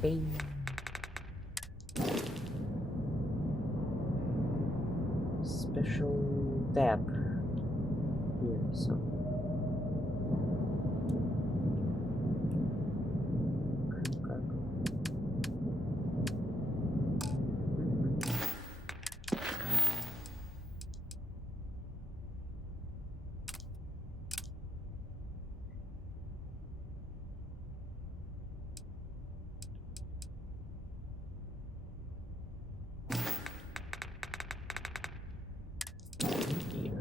Bing. Special tab here, so here.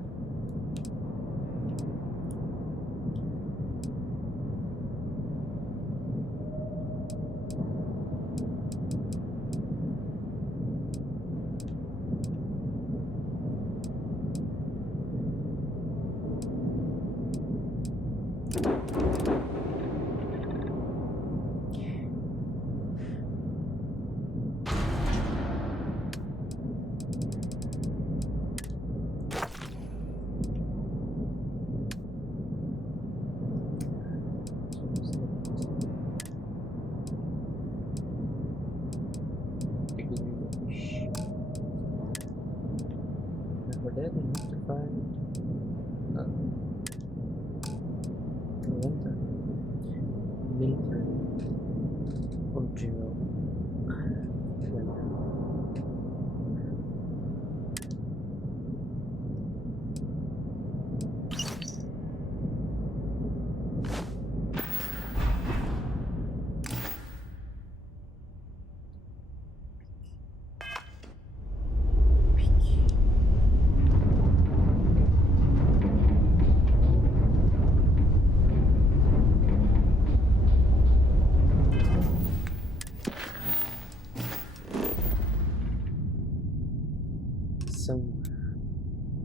For that, I need to find winter meter or zero. So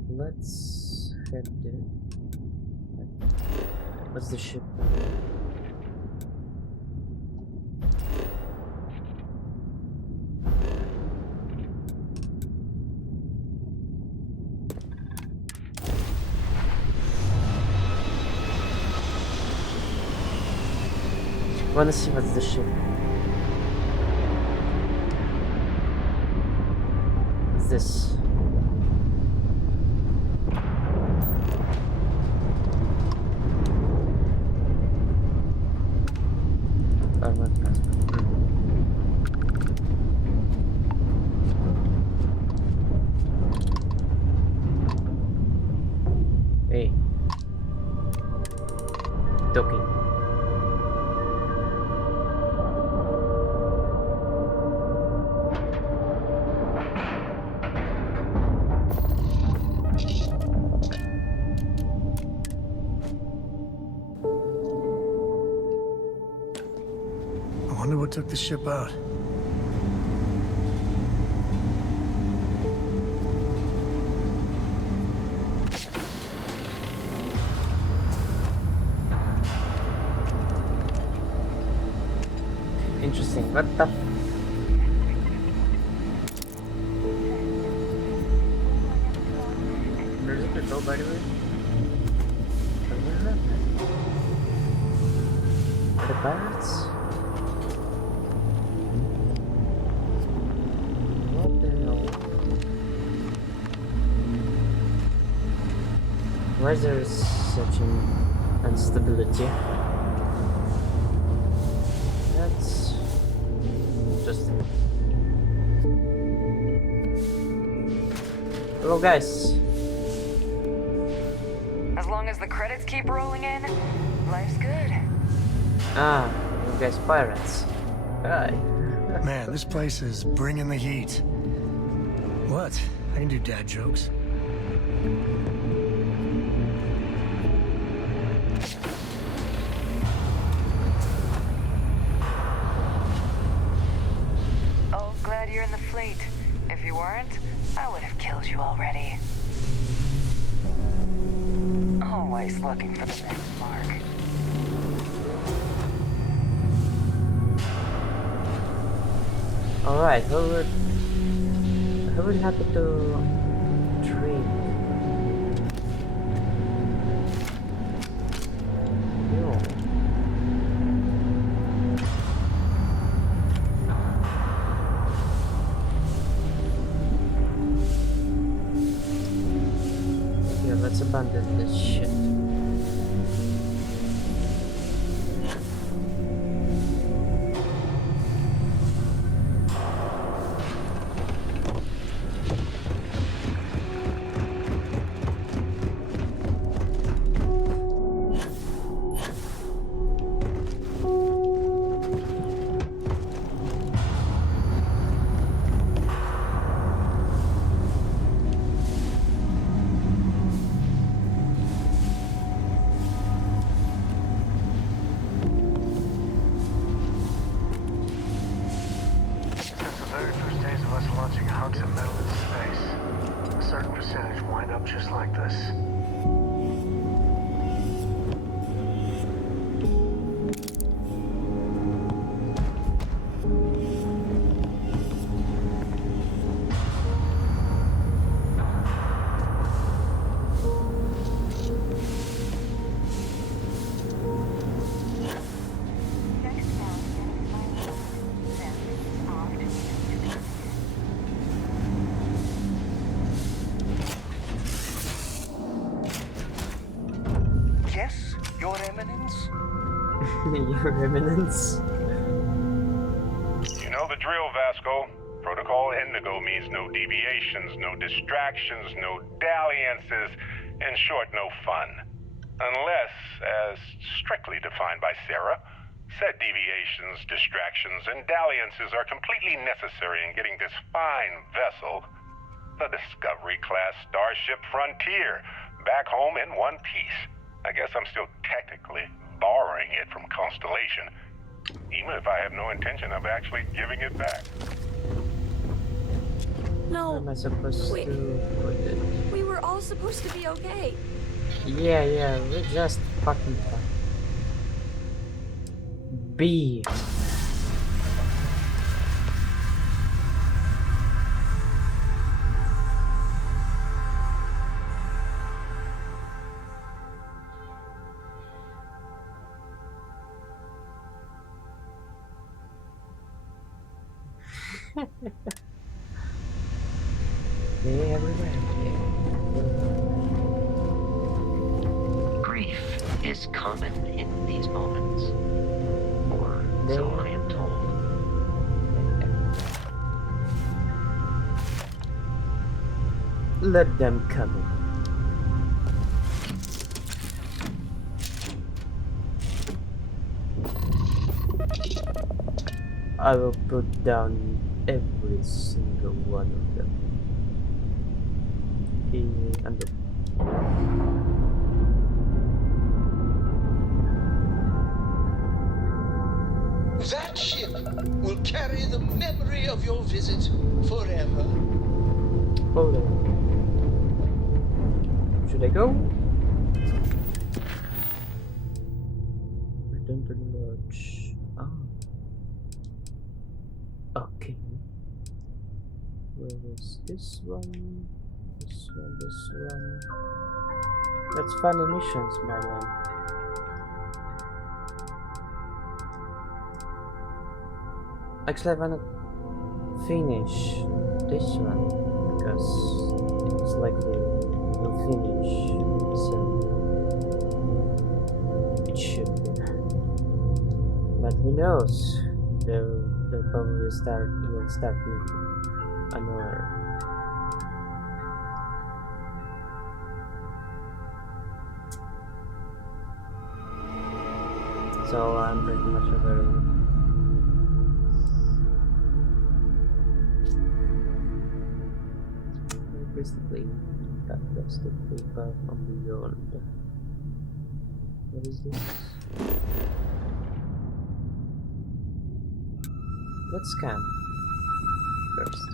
let's head there. What's the ship? I wanna see what's the ship. What's this? Hey. Docking. I wonder what took the ship out. Interesting. What the? Where did it go, by the way? Where are the pirates? What the hell? Why is there such an instability? That's interesting. Hello, guys. As long as the credits keep rolling in, life's good. Ah, you guys pirates. Hi. Man, this place is bringing the heat. What? I can do dad jokes. Oh, glad you're in the fleet. If you weren't, I would have killed you already. Always looking for the next mark. Alright, who would happen to trade? Yo. abandon this shit. Since the very first days of us launching hunks of metal into space, a certain percentage wind up just like this. Yes, Your Eminence? Your Eminence. You know the drill, Vasco. Protocol Indigo means no deviations, no distractions, no dalliances, in short, no fun. Unless, as strictly defined by Sarah, said deviations, distractions, and dalliances are completely necessary in getting this fine vessel, the Discovery-class Starship Frontier, back home in one piece. I guess I'm still technically borrowing it from Constellation, even if I have no intention of actually giving it back. Where am I supposed Wait. to put it? We were all supposed to be okay. Yeah, we're just fucking fine. B. They everywhere. Grief is common in these moments, or so I am told. Let them come in. I will put down every single one of them. And That ship will carry the memory of your visit forever. hold on. Should I go? Return to the lodge. Oh. Okay. Where is this one? This one, this one. That's funny missions, by the way. Actually, I wanna finish this one because it's likely we'll finish, so it should be. But who knows? They'll probably start with another. So I'm pretty much available. Basically, that was the paper from beyond. What is this? Let's scan first.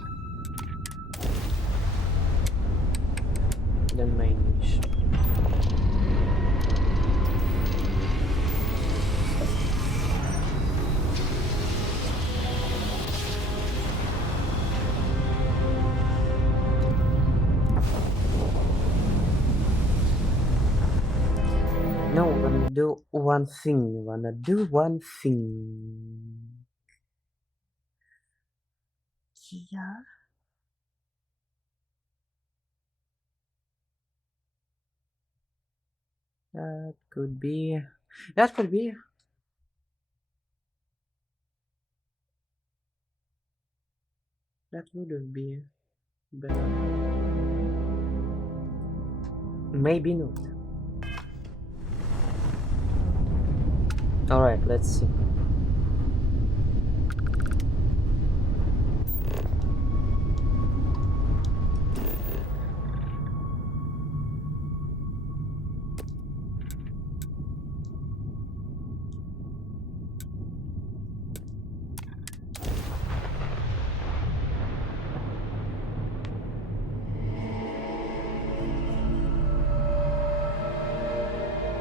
Then main mission. No, wanna do one thing. Yeah. That could be. That could be. That wouldn't be better. Maybe not. Alright, let's see.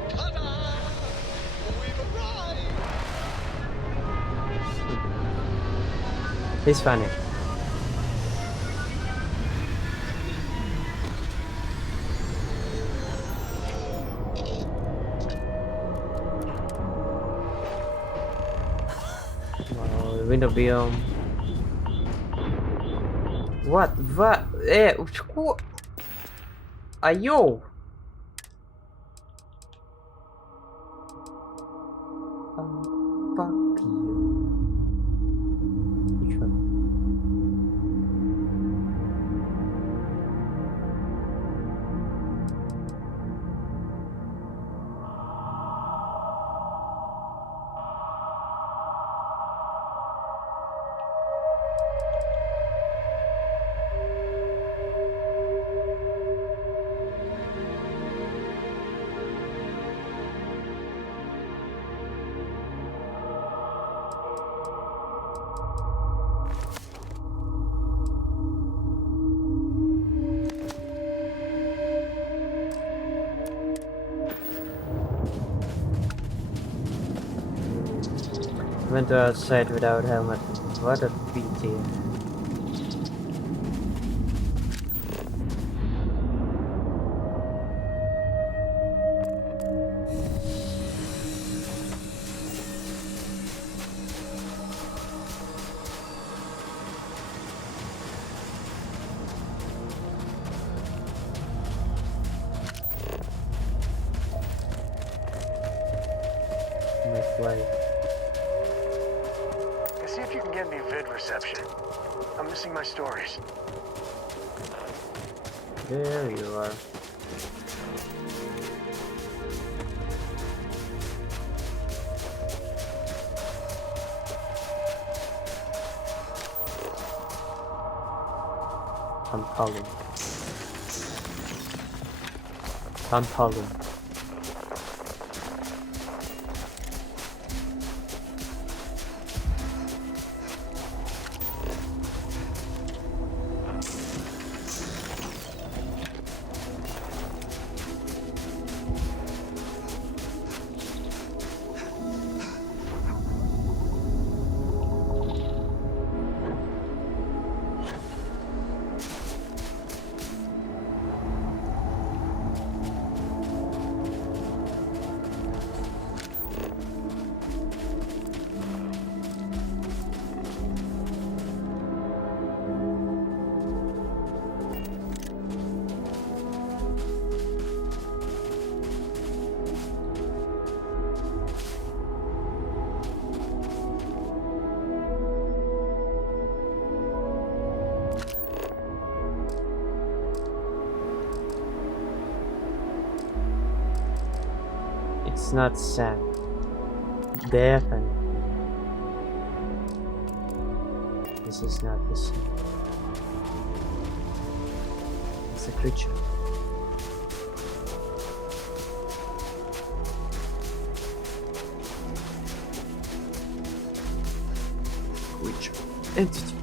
Ta-da! We've arrived! He's funny. Wow, window biome. What? Who? Ayo! Fuck you. Which one? Went outside without helmet. What a pity. My flight. See if you can get me vid reception. I'm missing my stories. There you are. I'm calling. I'm calling. It's not sand. Definitely. This is not the sea. It's a creature. Creature. Entity.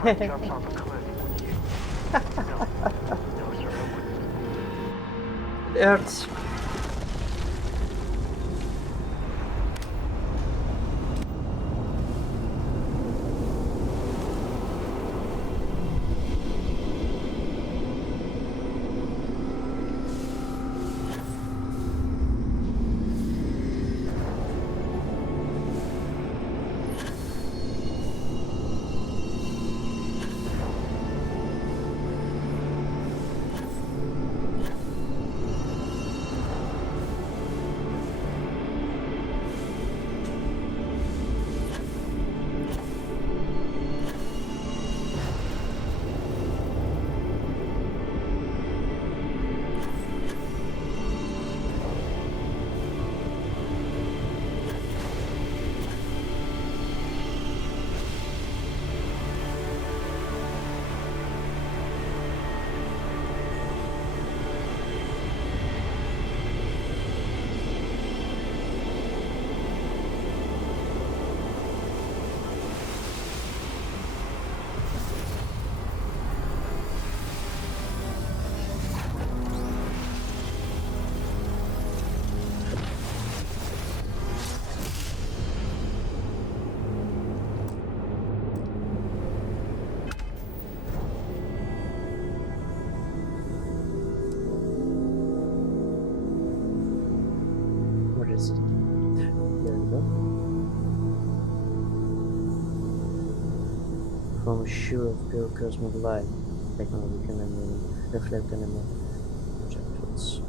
friend jumps off a cliff, would you? No. No, sir, I wouldn't. It hurts. What is it? There we go. From a sheer of pure cosmic light, technology can reflect enemy projectiles.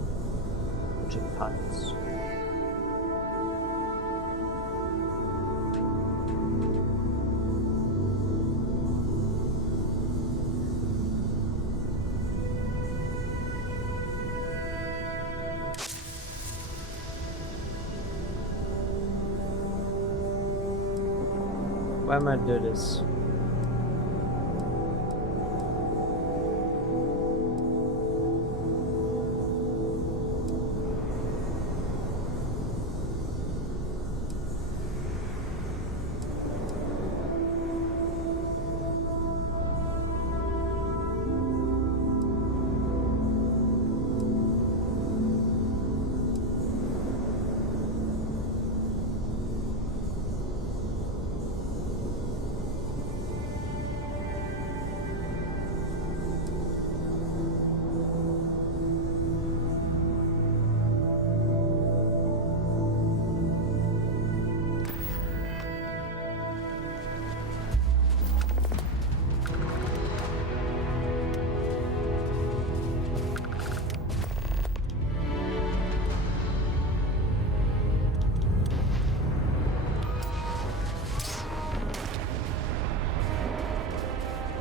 Why am I do this?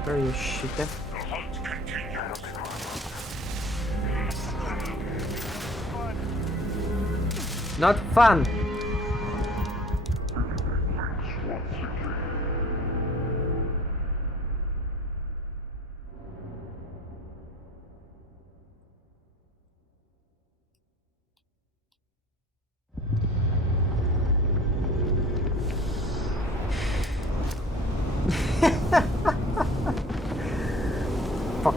Are you shit? Not fun! Fuck.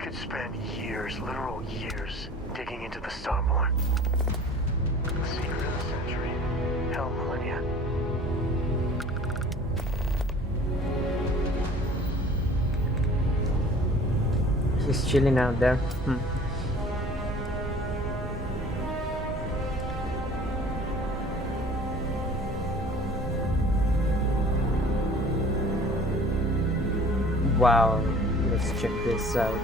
could spend years, literal years, digging into the Starborn. The secret of the century. Hell, millennia. He's chilling out there. Wow, let's check this out.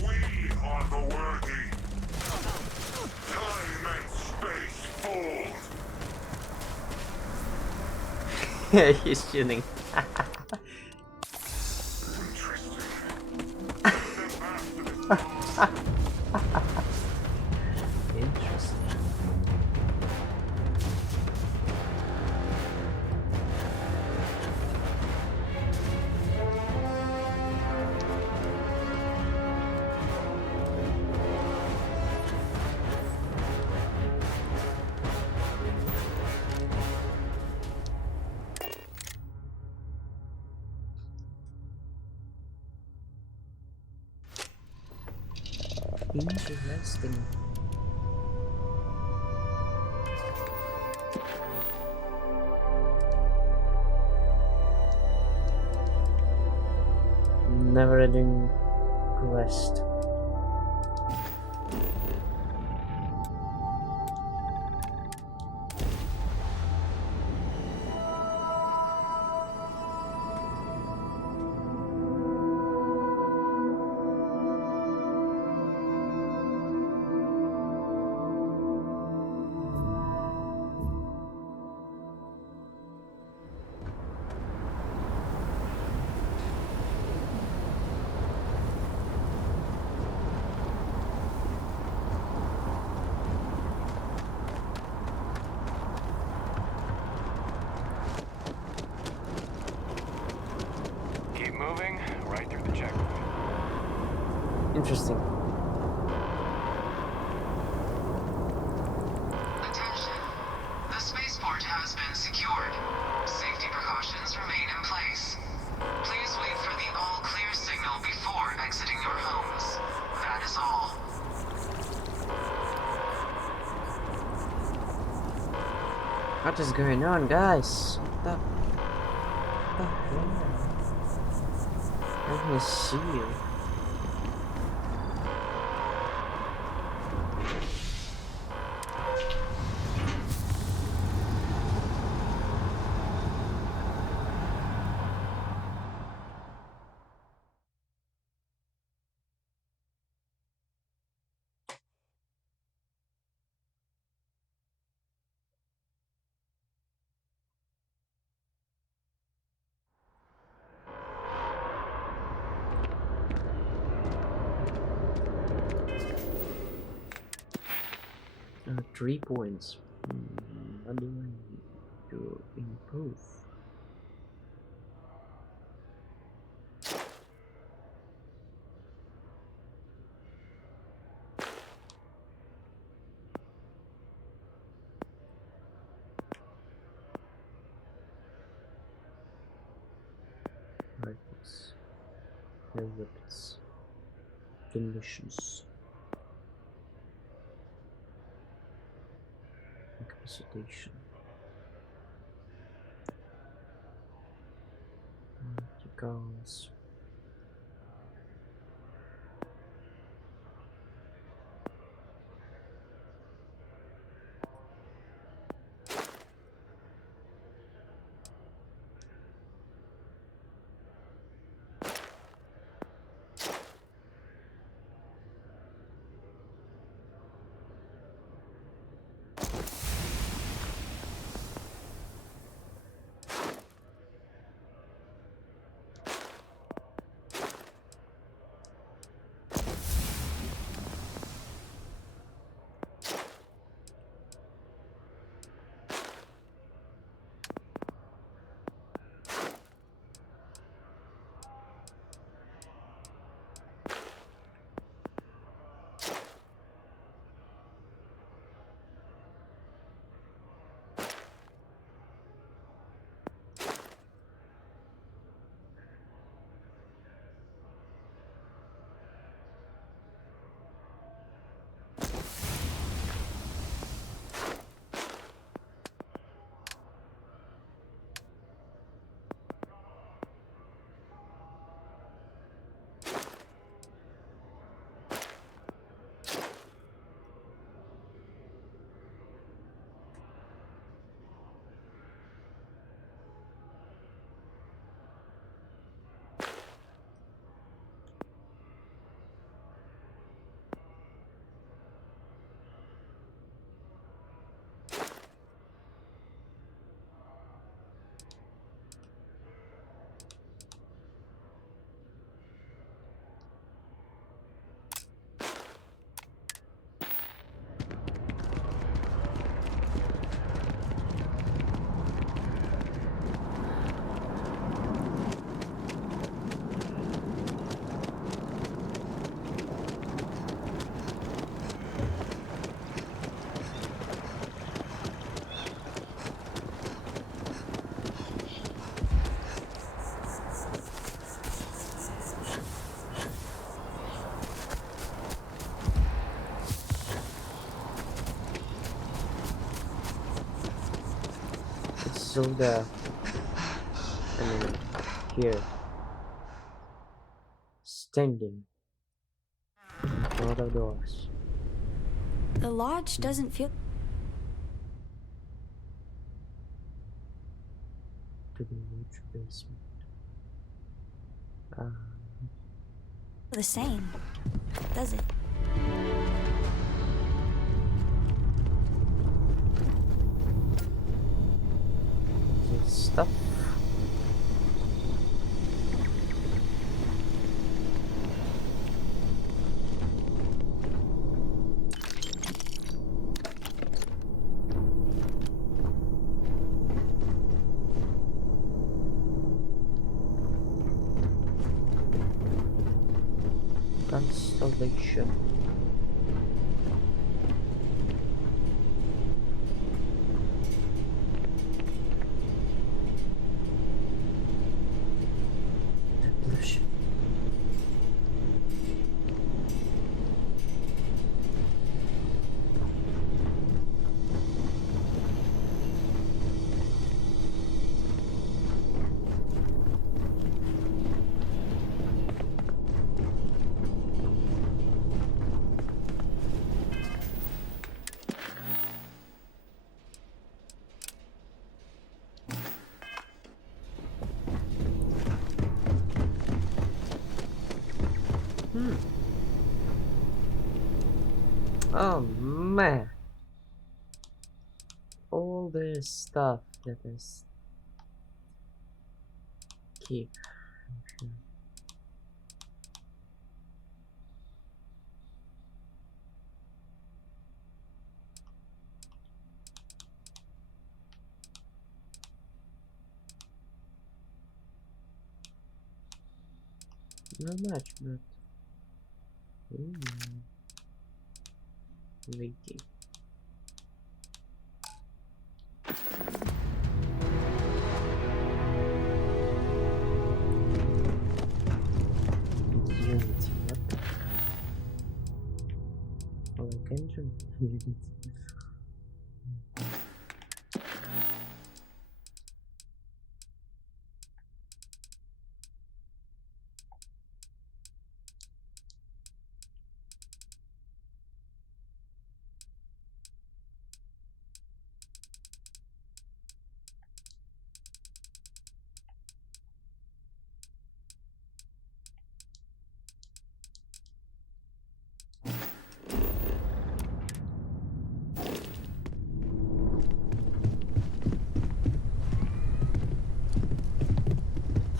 We are the worthy. Time and space fold. He's chilling. Interesting. Interesting. Never-ending quest. Keep moving, right through the checkpoint. Interesting. Attention. The spaceport has been secured. Safety precautions remain in place. Please wait for the all-clear signal before exiting your homes. That is all. What is going on, guys? What the hell? Let me see you. Uh, 3 points. What do I need to improve? Rifles. Air weapons. Conditions. Incapacitation. Articles. still there. I mean, here. Standing in front of doors. The lodge doesn't feel To the huge basement. the same, does it? This stuff. Constellation. Depletion. Oh man, all this stuff that is keep. Not much, but waiting. Unity, what? Oh, I can do Unity.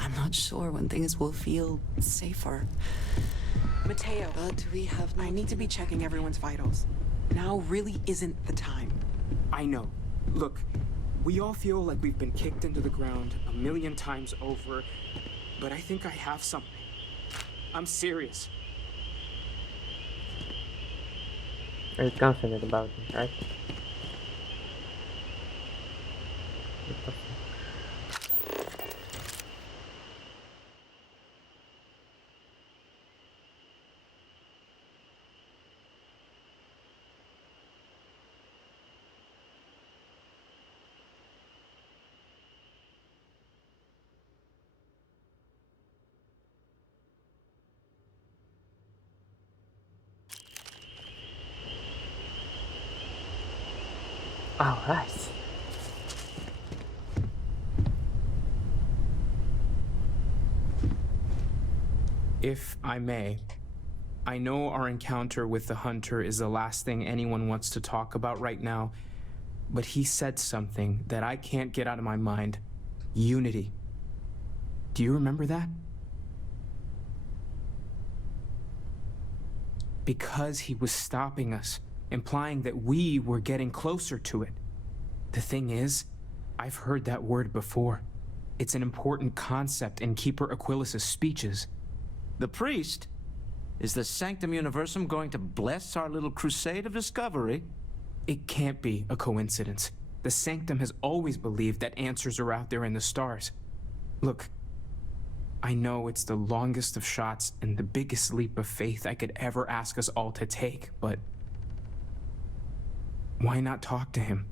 I'm not sure when things will feel safer. Mateo, But we have I need to be checking everyone's vitals. Now really isn't the time. I know. Look, we all feel like we've been kicked into the ground 1,000,000 times over, but I think I have something. I'm serious. Are you confident about it, right? What the fuck? All right. If I may, I know our encounter with the hunter is the last thing anyone wants to talk about right now, but he said something that I can't get out of my mind. Unity. Do you remember that? Because he was stopping us, implying that we were getting closer to it. The thing is, I've heard that word before. It's an important concept in Keeper Aquilas's speeches. The priest? Is the Sanctum Universum going to bless our little crusade of discovery? It can't be a coincidence. The Sanctum has always believed that answers are out there in the stars. Look, I know it's the longest of shots and the biggest leap of faith I could ever ask us all to take, but why not talk to him?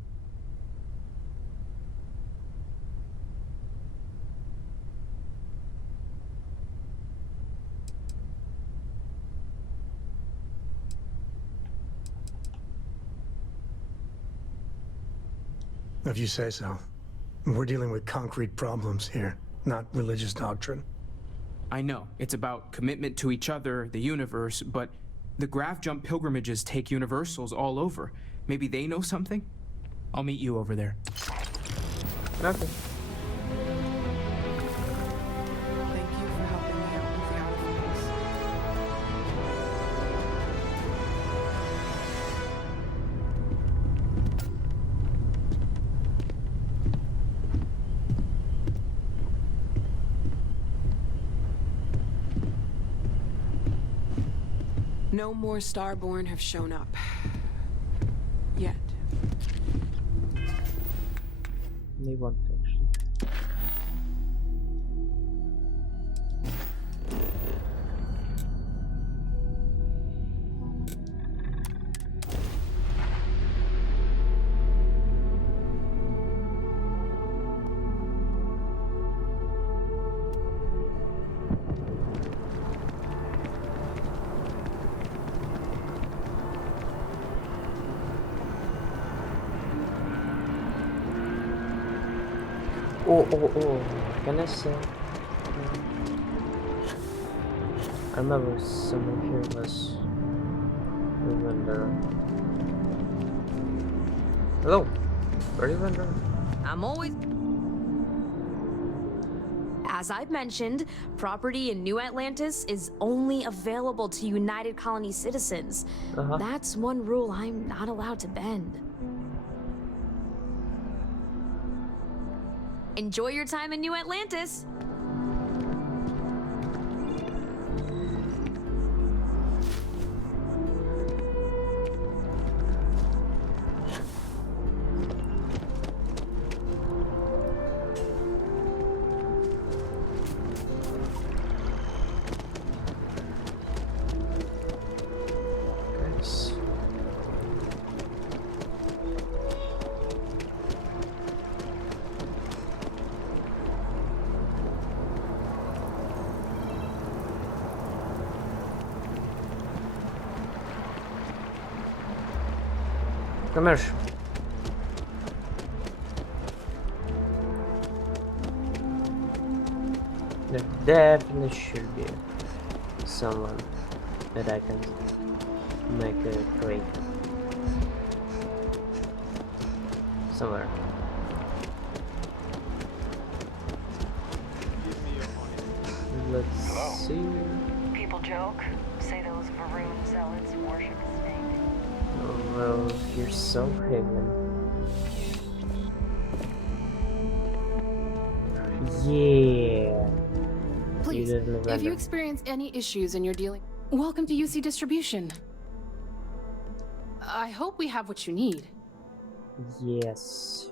If you say so. We're dealing with concrete problems here, not religious doctrine. I know, it's about commitment to each other, the universe, but the Graph Jump pilgrimages take universals all over. Maybe they know something? I'll meet you over there. Okay. Thank you for helping me out with the artifacts. No more Starborn have shown up. Yet. Me one actually. Oh, can I say? I remember someone here was vendor. Hello, ready vendor? I'm always... As I've mentioned, property in New Atlantis is only available to United Colony citizens. That's one rule I'm not allowed to bend. Enjoy your time in New Atlantis. Nice. Come here. There definitely should be someone that I can make a crate somewhere. Let's see. People joke, say those Varun zealots worship a snake. Oh, well, you're so hidden. Yeah. Please, You didn't if you render. experience any issues in your dealing, welcome to UC Distribution. I hope we have what you need. Yes.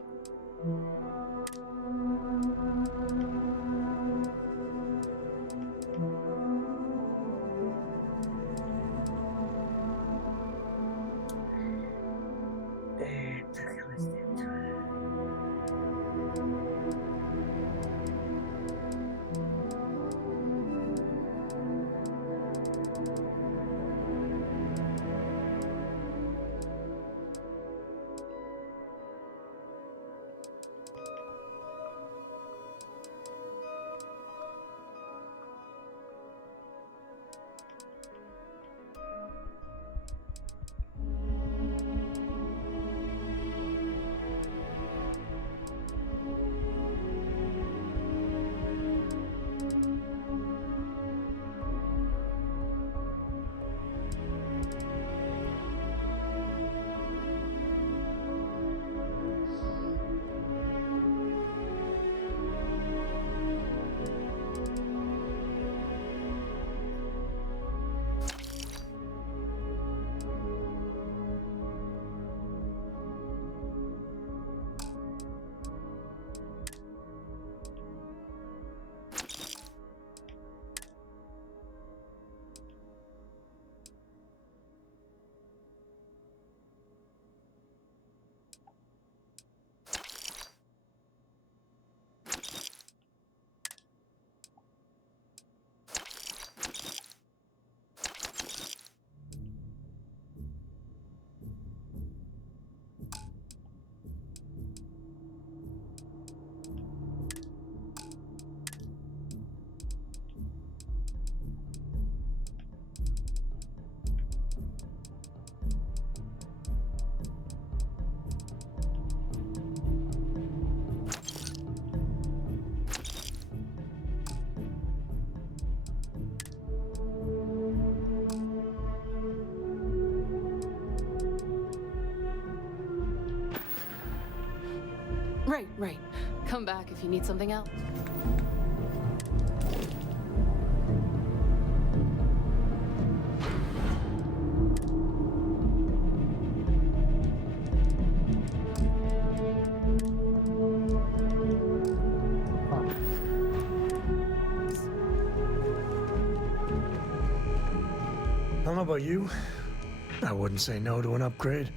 Right. Come back if you need something else. I don't know about you. I wouldn't say no to an upgrade.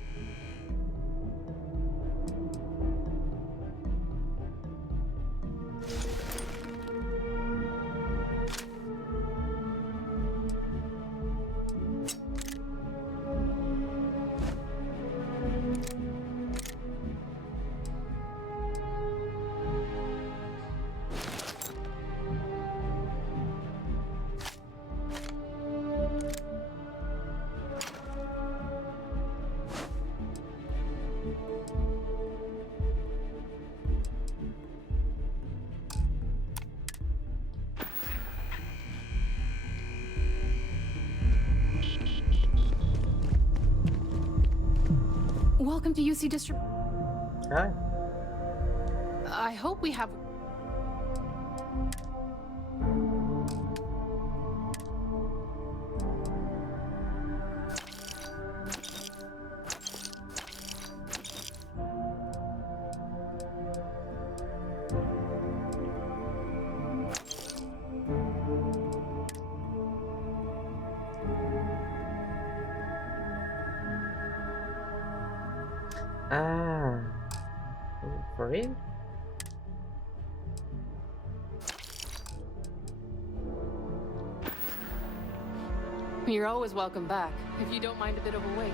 Welcome to UC District. Hi. I hope we have. Ah, for real? You're always welcome back, if you don't mind a bit of a wait.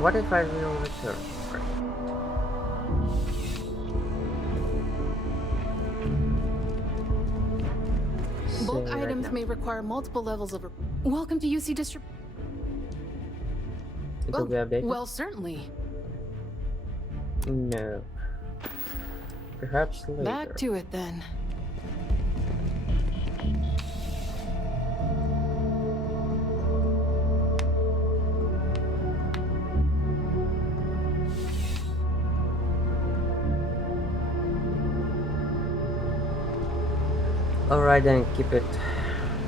What if I will return? Bulk items may require multiple levels of. Welcome to UC District. It will be updated? Well, certainly. No. Perhaps later. Back to it then. Alright then, keep it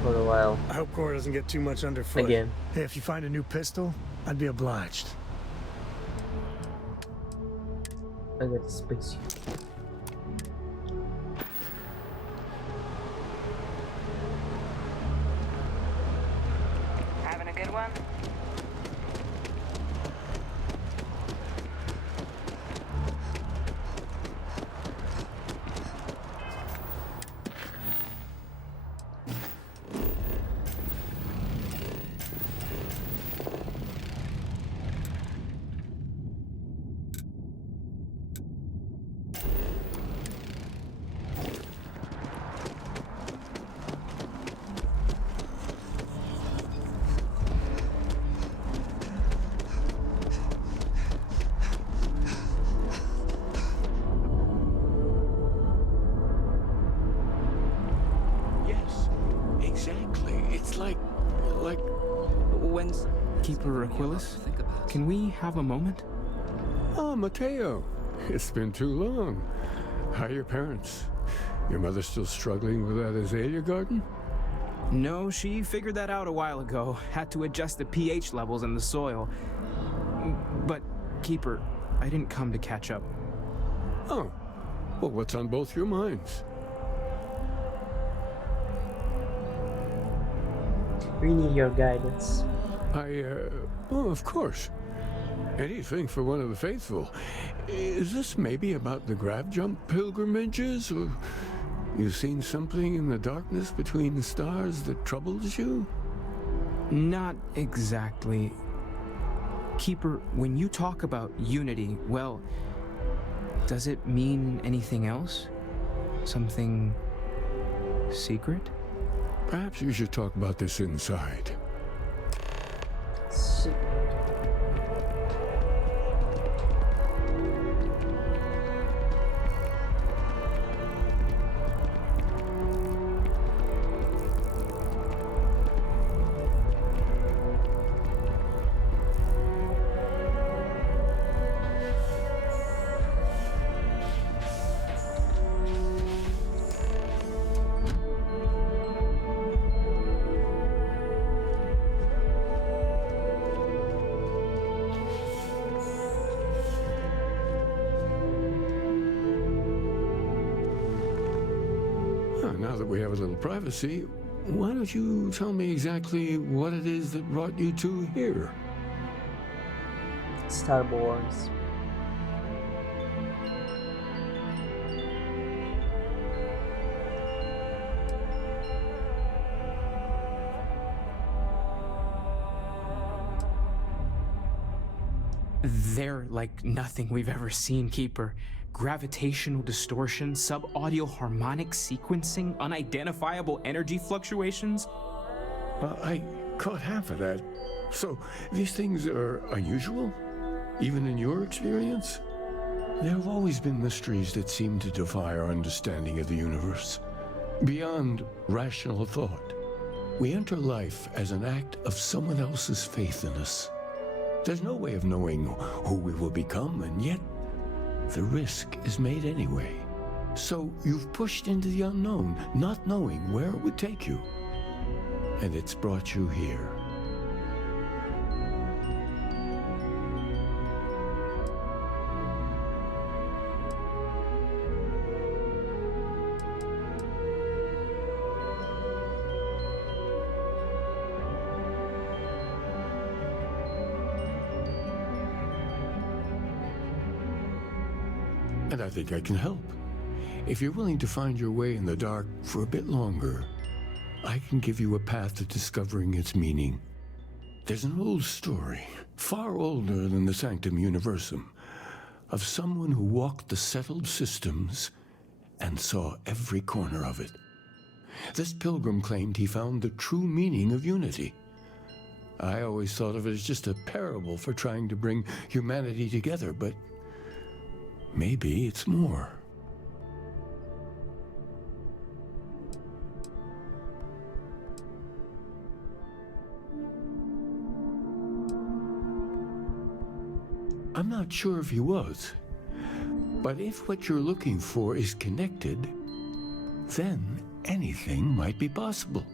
for a while. I hope Cora doesn't get too much underfoot. Again. Hey, if you find a new pistol, I'd be obliged. I got a spacesuit. Having a good one? Keeper Aquilus, can we have a moment? Oh, Mateo. It's been too long. How are your parents? Your mother still struggling with that azalea garden? No, she figured that out a while ago. Had to adjust the pH levels in the soil. But, Keeper, I didn't come to catch up. Oh. Well, what's on both your minds? We need your guidance. Oh, of course. Anything for one of the faithful. Is this maybe about the grav jump pilgrimages? Or you've seen something in the darkness between the stars that troubles you? Not exactly. Keeper, when you talk about unity, well, does it mean anything else? Something secret? Perhaps you should talk about this inside. Secret. Now that we have a little privacy, why don't you tell me exactly what it is that brought you two here? Star Wars. They're like nothing we've ever seen, Keeper. Gravitational distortion, sub-audio harmonic sequencing, unidentifiable energy fluctuations. I caught half of that. So, these things are unusual? Even in your experience? There have always been mysteries that seem to defy our understanding of the universe. Beyond rational thought, we enter life as an act of someone else's faith in us. There's no way of knowing who we will become, and yet the risk is made anyway. So you've pushed into the unknown, not knowing where it would take you. And it's brought you here. And I think I can help. If you're willing to find your way in the dark for a bit longer, I can give you a path to discovering its meaning. There's an old story, far older than the Sanctum Universum, of someone who walked the settled systems and saw every corner of it. This pilgrim claimed he found the true meaning of unity. I always thought of it as just a parable for trying to bring humanity together, but maybe it's more. I'm not sure if he was, but if what you're looking for is connected, then anything might be possible.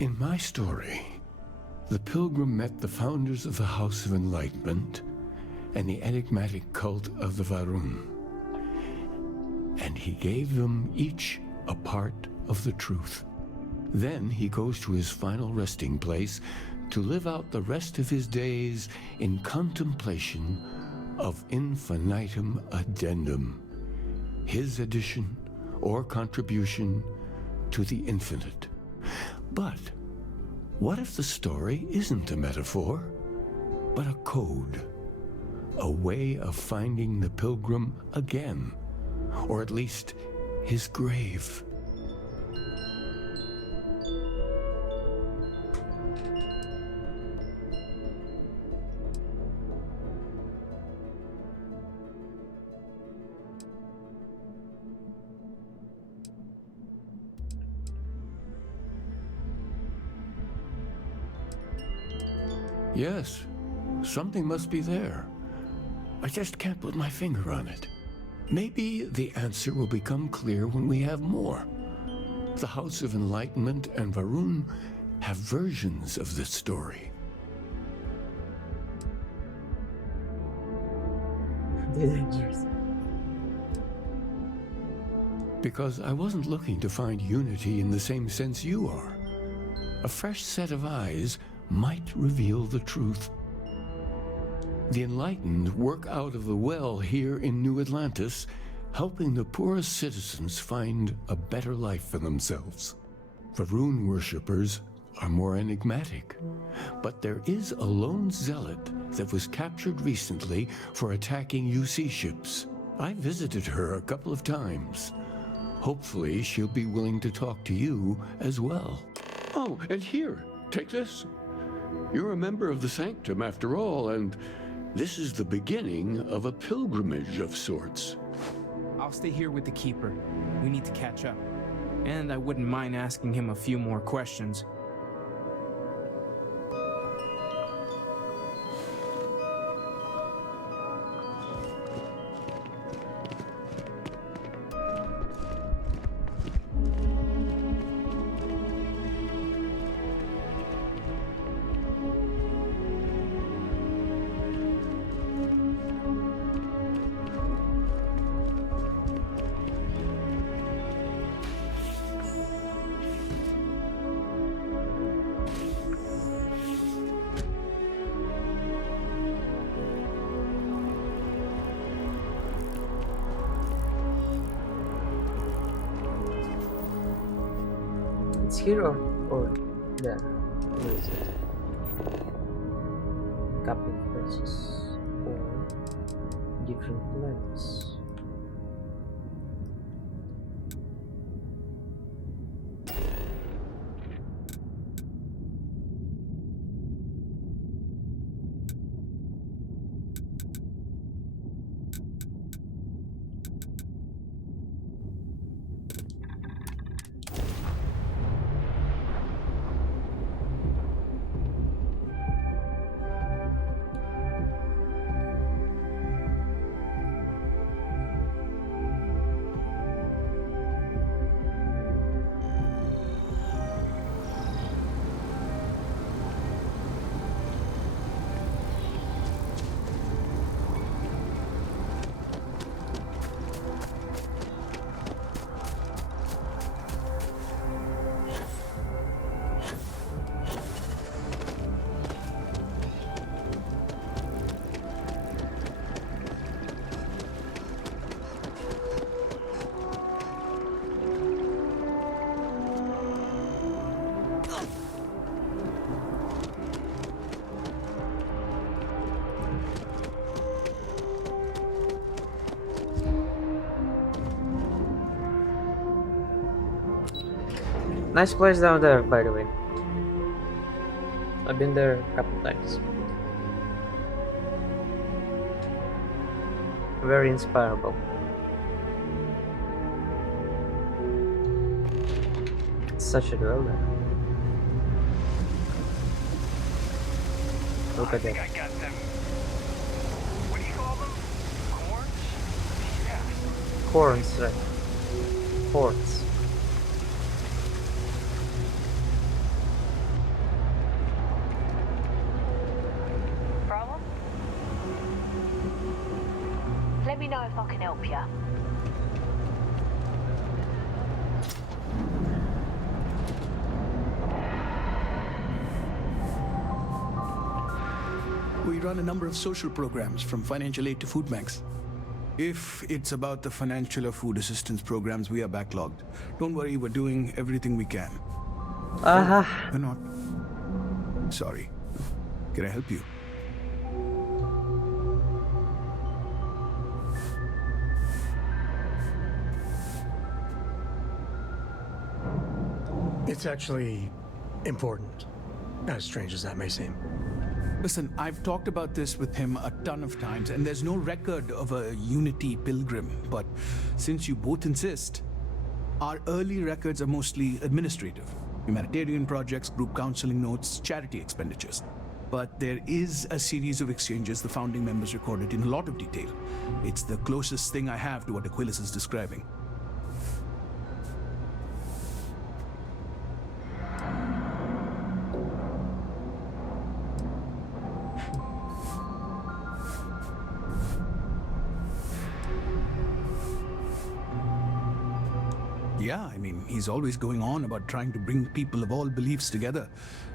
In my story, the pilgrim met the founders of the House of Enlightenment and the enigmatic cult of the Varun, and he gave them each a part of the truth. Then he goes to his final resting place to live out the rest of his days in contemplation of infinitum addendum, his addition or contribution to the infinite. But what if the story isn't a metaphor, but a code? A way of finding the pilgrim again, or at least his grave. Yes, something must be there. I just can't put my finger on it. Maybe the answer will become clear when we have more. The House of Enlightenment and Varun have versions of this story. Because I wasn't looking to find unity in the same sense you are. A fresh set of eyes might reveal the truth. The enlightened work out of the well here in New Atlantis, helping the poorest citizens find a better life for themselves. Varun worshippers are more enigmatic, but there is a lone zealot that was captured recently for attacking UC ships. I visited her a couple of times. Hopefully she'll be willing to talk to you as well. Oh, and here, take this. You're a member of the Sanctum after all, and this is the beginning of a pilgrimage of sorts. I'll stay here with the Keeper. We need to catch up. And I wouldn't mind asking him a few more questions. It's here or there? Where is it? Couple of places or different planets. Nice place down there, by the way. I've been there a couple times. Very inspirable. Such a dwell there. Look at that. I got them. What do you call them? Corns? Yeah. Horns, right? Horns. Problem? Let me know if I can help you. We run a number of social programs, from financial aid to food banks. If it's about the financial or food assistance programs, we are backlogged. Don't worry, we're doing everything we can. We're not. Sorry. Can I help you? It's actually important, as strange as that may seem. Listen, I've talked about this with him a ton of times, and there's no record of a Unity pilgrim. But since you both insist, our early records are mostly administrative. Humanitarian projects, group counseling notes, charity expenditures. But there is a series of exchanges the founding members recorded in a lot of detail. It's the closest thing I have to what Aquilus is describing. Yeah, I mean, he's always going on about trying to bring people of all beliefs together.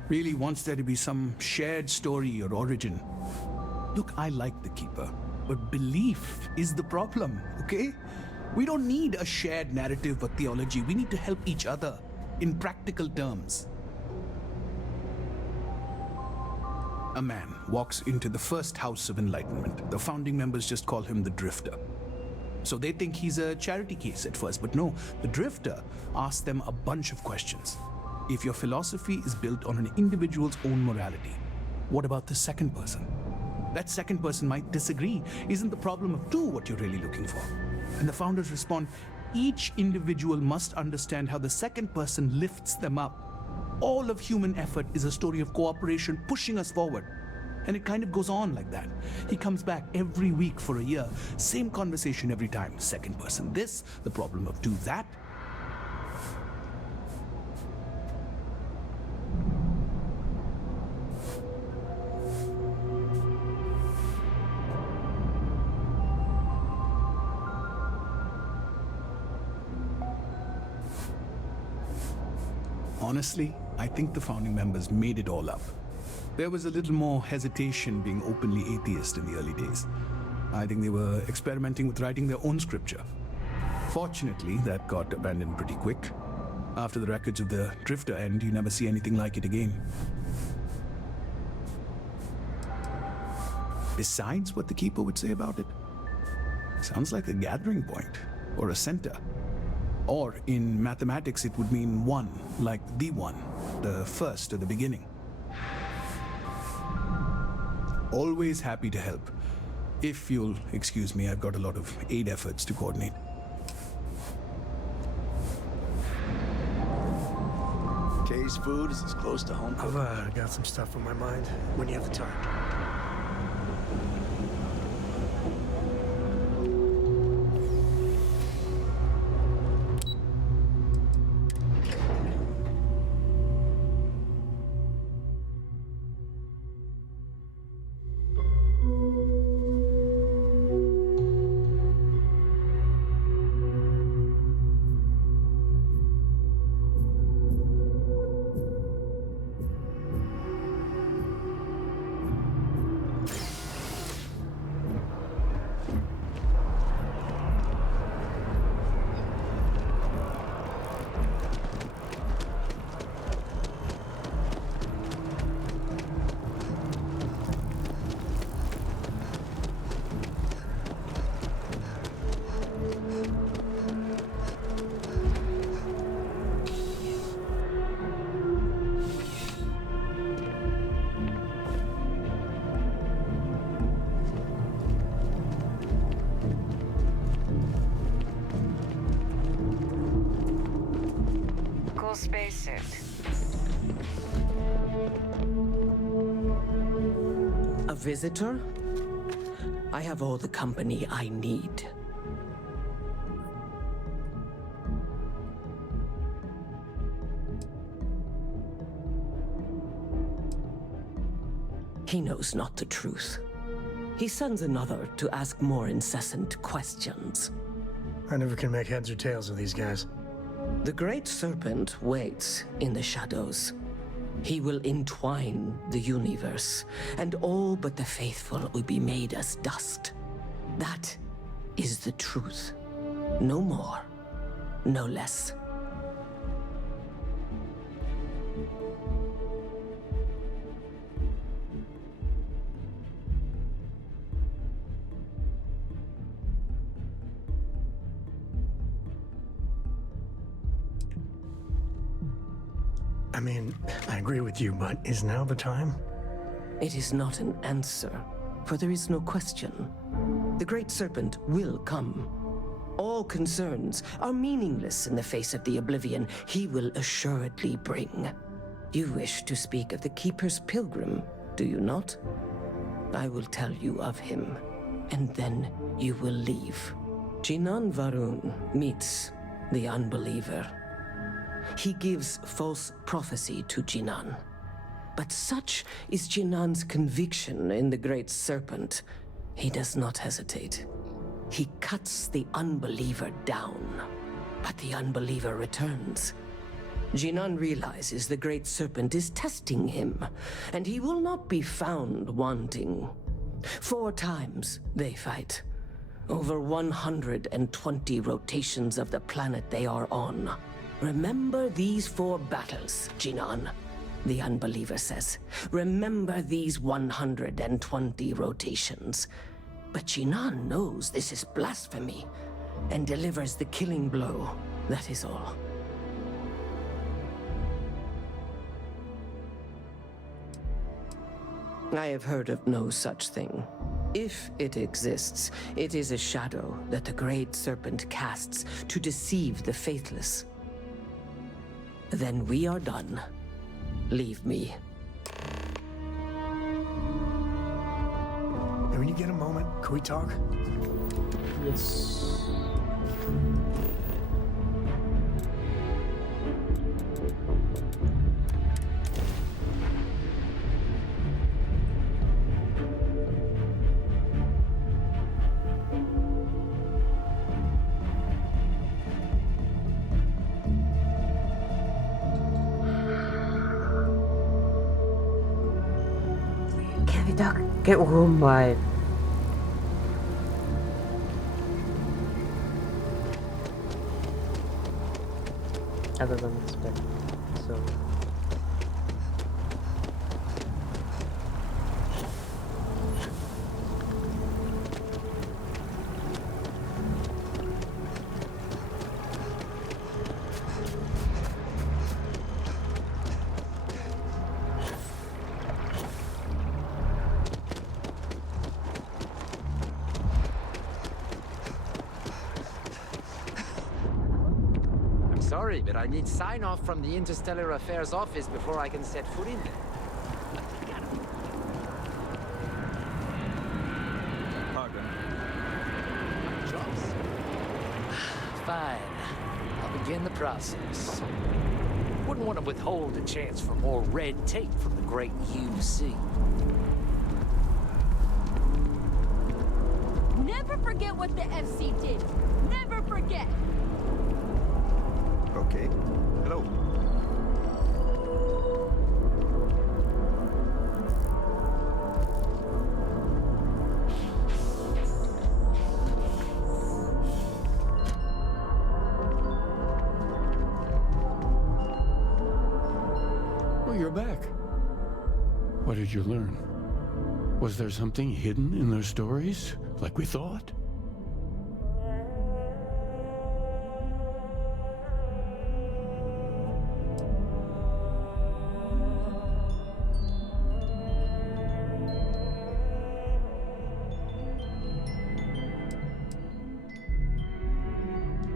Really wants there to be some shared story or origin. Look, I like the Keeper, but belief is the problem, okay? We don't need a shared narrative or theology. We need to help each other in practical terms. A man walks into the first House of Enlightenment. The founding members just call him the Drifter. So they think he's a charity case at first, but no, the Drifter asks them a bunch of questions. If your philosophy is built on an individual's own morality, what about the second person? That second person might disagree. Isn't the problem of two what you're really looking for? And the founders respond, each individual must understand how the second person lifts them up. All of human effort is a story of cooperation pushing us forward. And it kind of goes on like that. He comes back every week for a year. Same conversation every time. Second person this, the problem of two that. Honestly, I think the founding members made it all up. There was a little more hesitation being openly atheist in the early days. I think they were experimenting with writing their own scripture. Fortunately, that got abandoned pretty quick. After the records of the Drifter end, you never see anything like it again. Besides what the Keeper would say about it, sounds like a gathering point or a center. Or in mathematics, it would mean one, like the one, the first or the beginning. Always happy to help. If you'll excuse me, I've got a lot of aid efforts to coordinate. Kay's food is as close to home. I've got some stuff on my mind when you have the time. Spacesuit. A visitor? I have all the company I need. He knows not the truth. He sends another to ask more incessant questions. I never can make heads or tails of these guys. The Great Serpent waits in the shadows. He will entwine the universe, and all but the faithful will be made as dust. That is the truth. No more, no less. I mean, I agree with you, but is now the time? It is not an answer, for there is no question. The Great Serpent will come. All concerns are meaningless in the face of the oblivion he will assuredly bring. You wish to speak of the Keeper's Pilgrim, do you not? I will tell you of him, and then you will leave. Jinan Varun meets the unbeliever. He gives false prophecy to Jinan. But such is Jinan's conviction in the Great Serpent, he does not hesitate. He cuts the unbeliever down, but the unbeliever returns. Jinan realizes the Great Serpent is testing him, and he will not be found wanting. 4 times they fight. Over 120 rotations of the planet they are on. Remember these 4 battles, Jinan, the Unbeliever says. Remember these 120 rotations. But Jinan knows this is blasphemy and delivers the killing blow. That is all. I have heard of no such thing. If it exists, it is a shadow that the Great Serpent casts to deceive the faithless. Then we are done. Leave me. And when you get a moment, can we talk? Yes. Cái oh my. I didn't expect so. Sorry, but I need sign-off from the Interstellar Affairs office before I can set foot in there. Pardon. Jobs? Fine. I'll begin the process. Wouldn't want to withhold a chance for more red tape from the great UC. Never forget what the FC did. Never forget. Okay. Hello. Well, you're back. What did you learn? Was there something hidden in their stories, like we thought?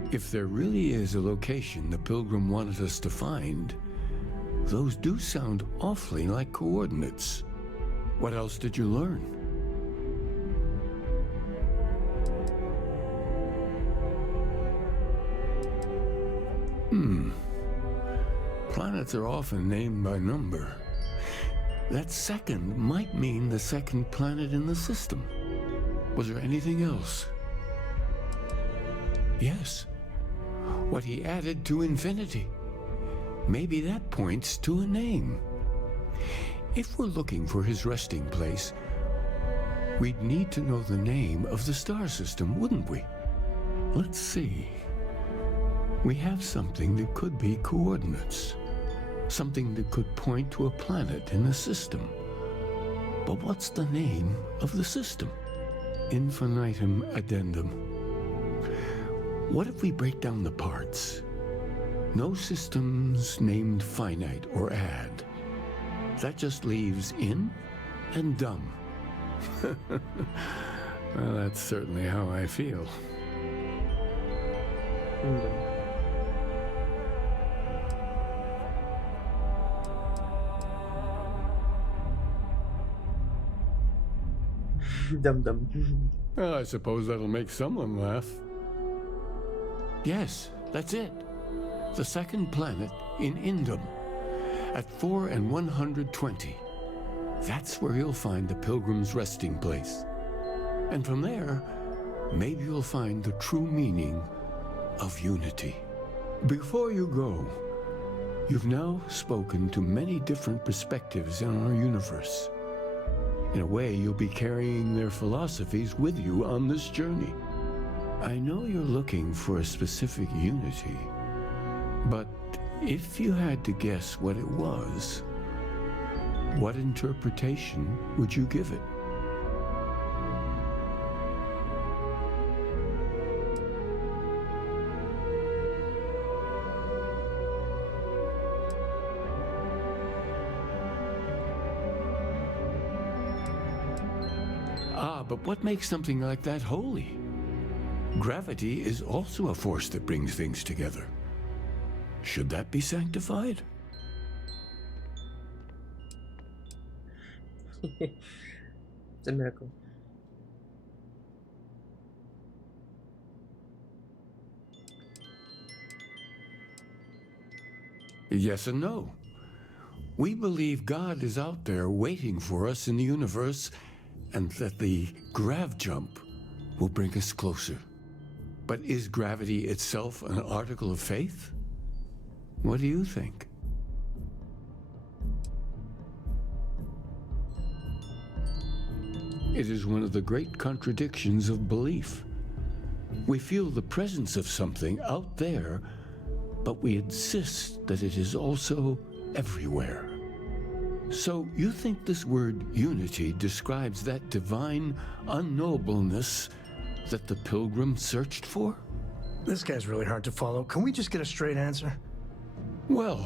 If there really is a location the Pilgrim wanted us to find, those do sound awfully like coordinates. What else did you learn? Planets are often named by number. That second might mean the second planet in the system. Was there anything else? Yes. What he added to infinity. Maybe that points to a name. If we're looking for his resting place, we'd need to know the name of the star system, wouldn't we? Let's see. We have something that could be coordinates. Something that could point to a planet in the system. But what's the name of the system? Infinitum addendum. What if we break down the parts? No systems named finite or add. That just leaves in and dumb. Well, that's certainly how I feel. Dum dum. Well, I suppose that'll make someone laugh. Yes, that's it. The second planet in Indum. At 4 and 120. That's where you'll find the Pilgrim's resting place. And from there, maybe you'll find the true meaning of unity. Before you go, You've now spoken to many different perspectives in our universe. In a way, you'll be carrying their philosophies with you on this journey. I know you're looking for a specific unity, but if you had to guess what it was, what interpretation would you give it? But what makes something like that holy? Gravity is also a force that brings things together. Should that be sanctified? It's a miracle. Yes and no. We believe God is out there waiting for us in the universe, and that the grav jump will bring us closer. But is gravity itself an article of faith? What do you think? It is one of the great contradictions of belief. We feel the presence of something out there, but we insist that it is also everywhere. So you think this word unity describes that divine unknowableness that the pilgrim searched for? This guy's really hard to follow. Can we just get a straight answer? Well,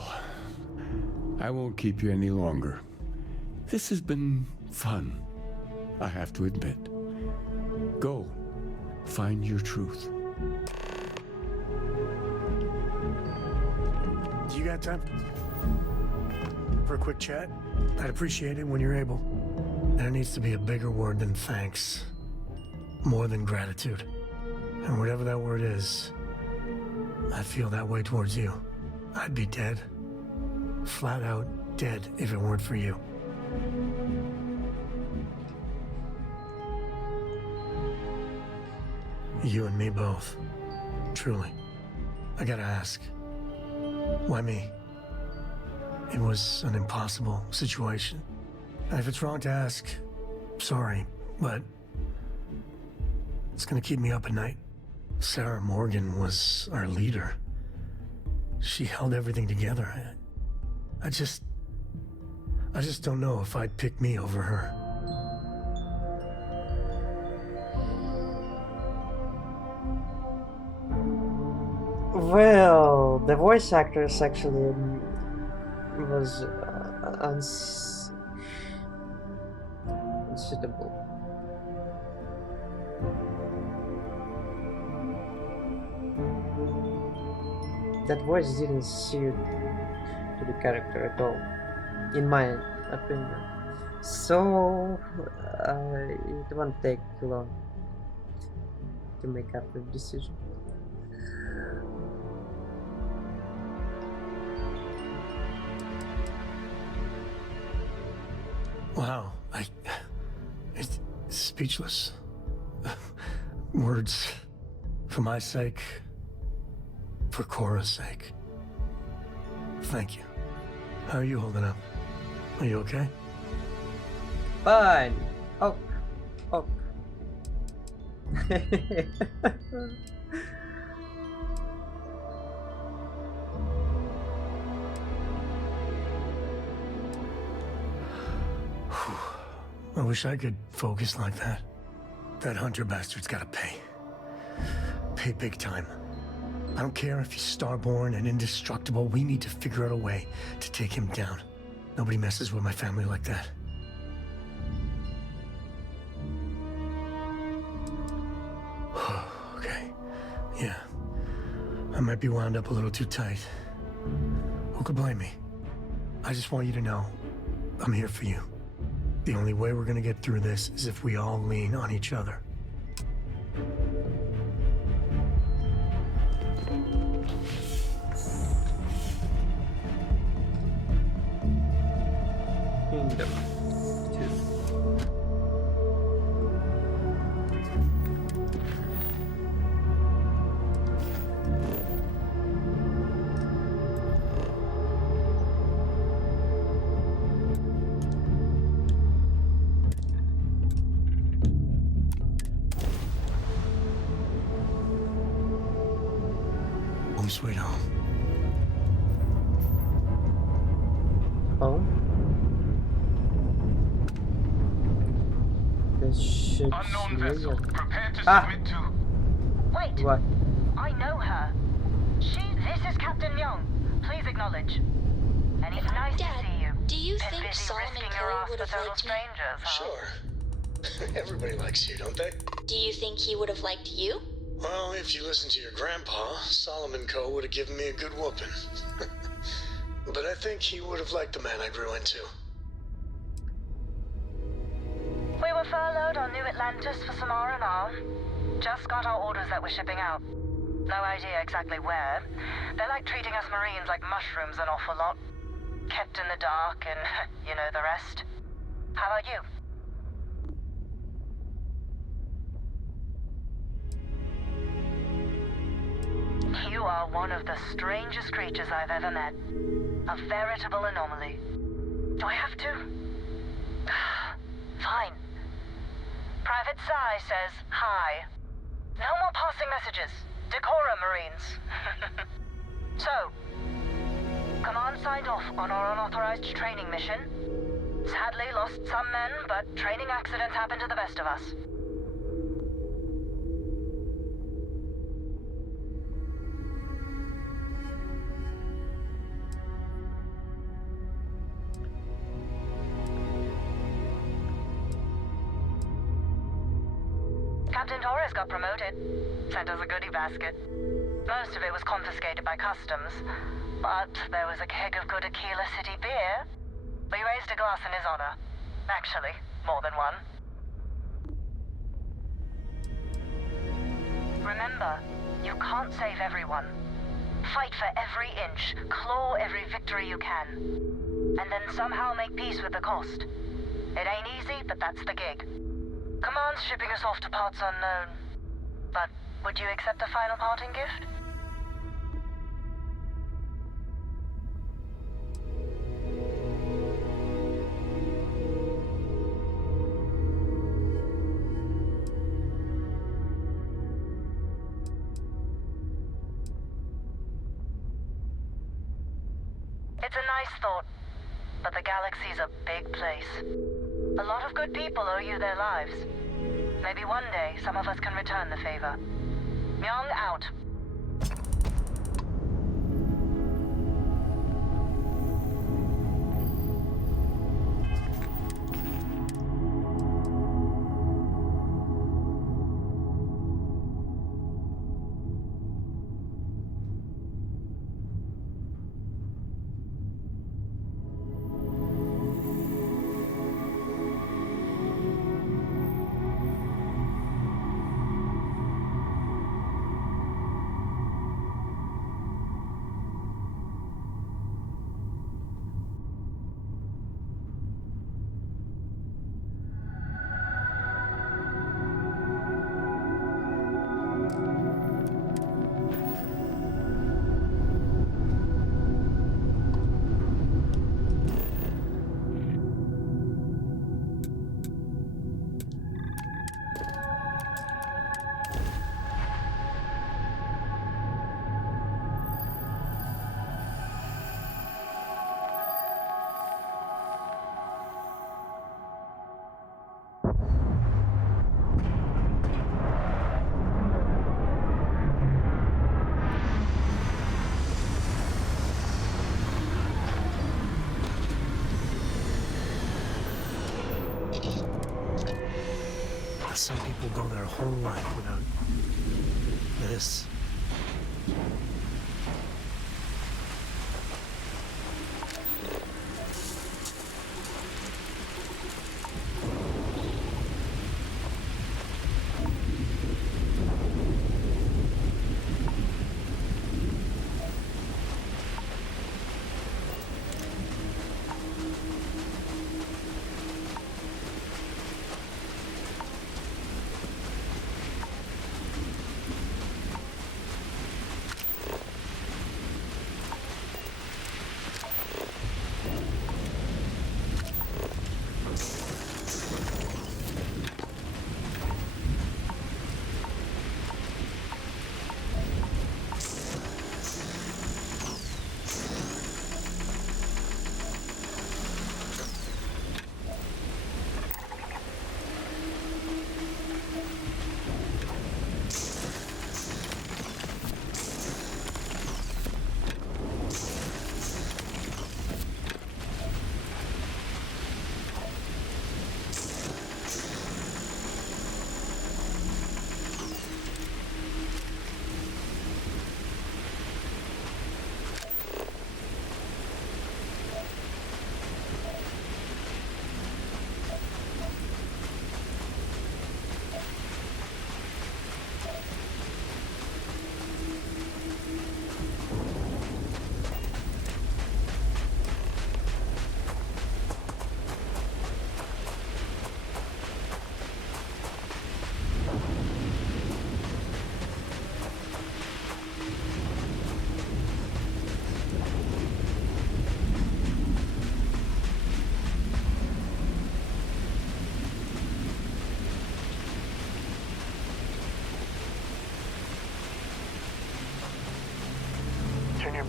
I won't keep you any longer. This has been fun, I have to admit. Go, find your truth. Do you got time for a quick chat? I'd appreciate it when you're able. There needs to be a bigger word than thanks. More than gratitude. And whatever that word is, I feel that way towards you. I'd be dead. Flat out dead if it weren't for you. You and me both. Truly. I gotta ask. Why me? It was an impossible situation. And if it's wrong to ask, sorry, but it's gonna keep me up at night. Sarah Morgan was our leader. She held everything together. I just don't know if I'd pick me over her. Well, the voice actress actually was unsuitable. That voice didn't suit to the character at all, in my opinion. So it won't take long to make up the decision. Wow, it's speechless. Words, for my sake, for Cora's sake. Thank you. How are you holding up? Are you okay? Fine. Oh. I wish I could focus like that. That Hunter bastard's gotta pay. Pay big time. I don't care if he's starborn and indestructible. We need to figure out a way to take him down. Nobody messes with my family like that. Okay. Yeah. I might be wound up a little too tight. Who could blame me? I just want you to know, I'm here for you. The only way we're gonna get through this is if we all lean on each other. Kingdom 2. sweet home. Home? This shit's Unknown weird. vessel. Prepare to submit to. Wait. What? I know her. This is Captain Young. Please acknowledge. And it's nice to see you. Do you Been think busy Solomon risking your Coe ass would for have total liked me? strangers, huh? Sure. Everybody likes you, don't they? Do you think he would have liked you? Well, if you listen to your grandpa, Solomon Coe would have given me a good whooping. But I think he would have liked the man I grew into. We were furloughed on New Atlantis for some R&R. Just got our orders that we're shipping out. No idea exactly where. They're like treating us Marines like mushrooms an awful lot. Kept in the dark and you know the rest. How about you? You are one of the strangest creatures I've ever met. A veritable anomaly. Do I have to? Fine. Private Psy says hi. No more passing messages. Decorum, Marines. So, Command signed off on our unauthorized training mission. Sadly lost some men, but training accidents happen to the best of us. Captain Torres got promoted. Sent us a goodie basket. Most of it was confiscated by customs, but there was a keg of good Aquila City beer. We raised a glass in his honor. Actually, more than one. Remember, you can't save everyone. Fight for every inch, claw every victory you can. And then somehow make peace with the cost. It ain't easy, but that's the gig. Command's shipping us off to parts unknown. But would you accept a final parting gift? It's a nice thought, but the galaxy's a big place. A lot of good people owe you their lives. Maybe one day some of us can return the favor. Young out. Some people go their whole life without this.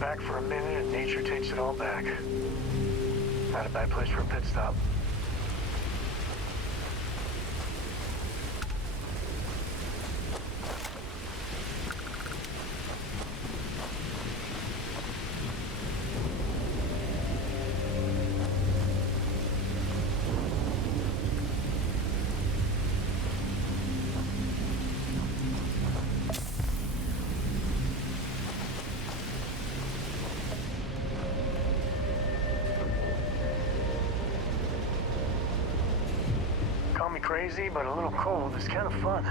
back for a minute and nature takes it all back. Not a bad place for a pit stop. Call me crazy, but a little cold is kind of fun.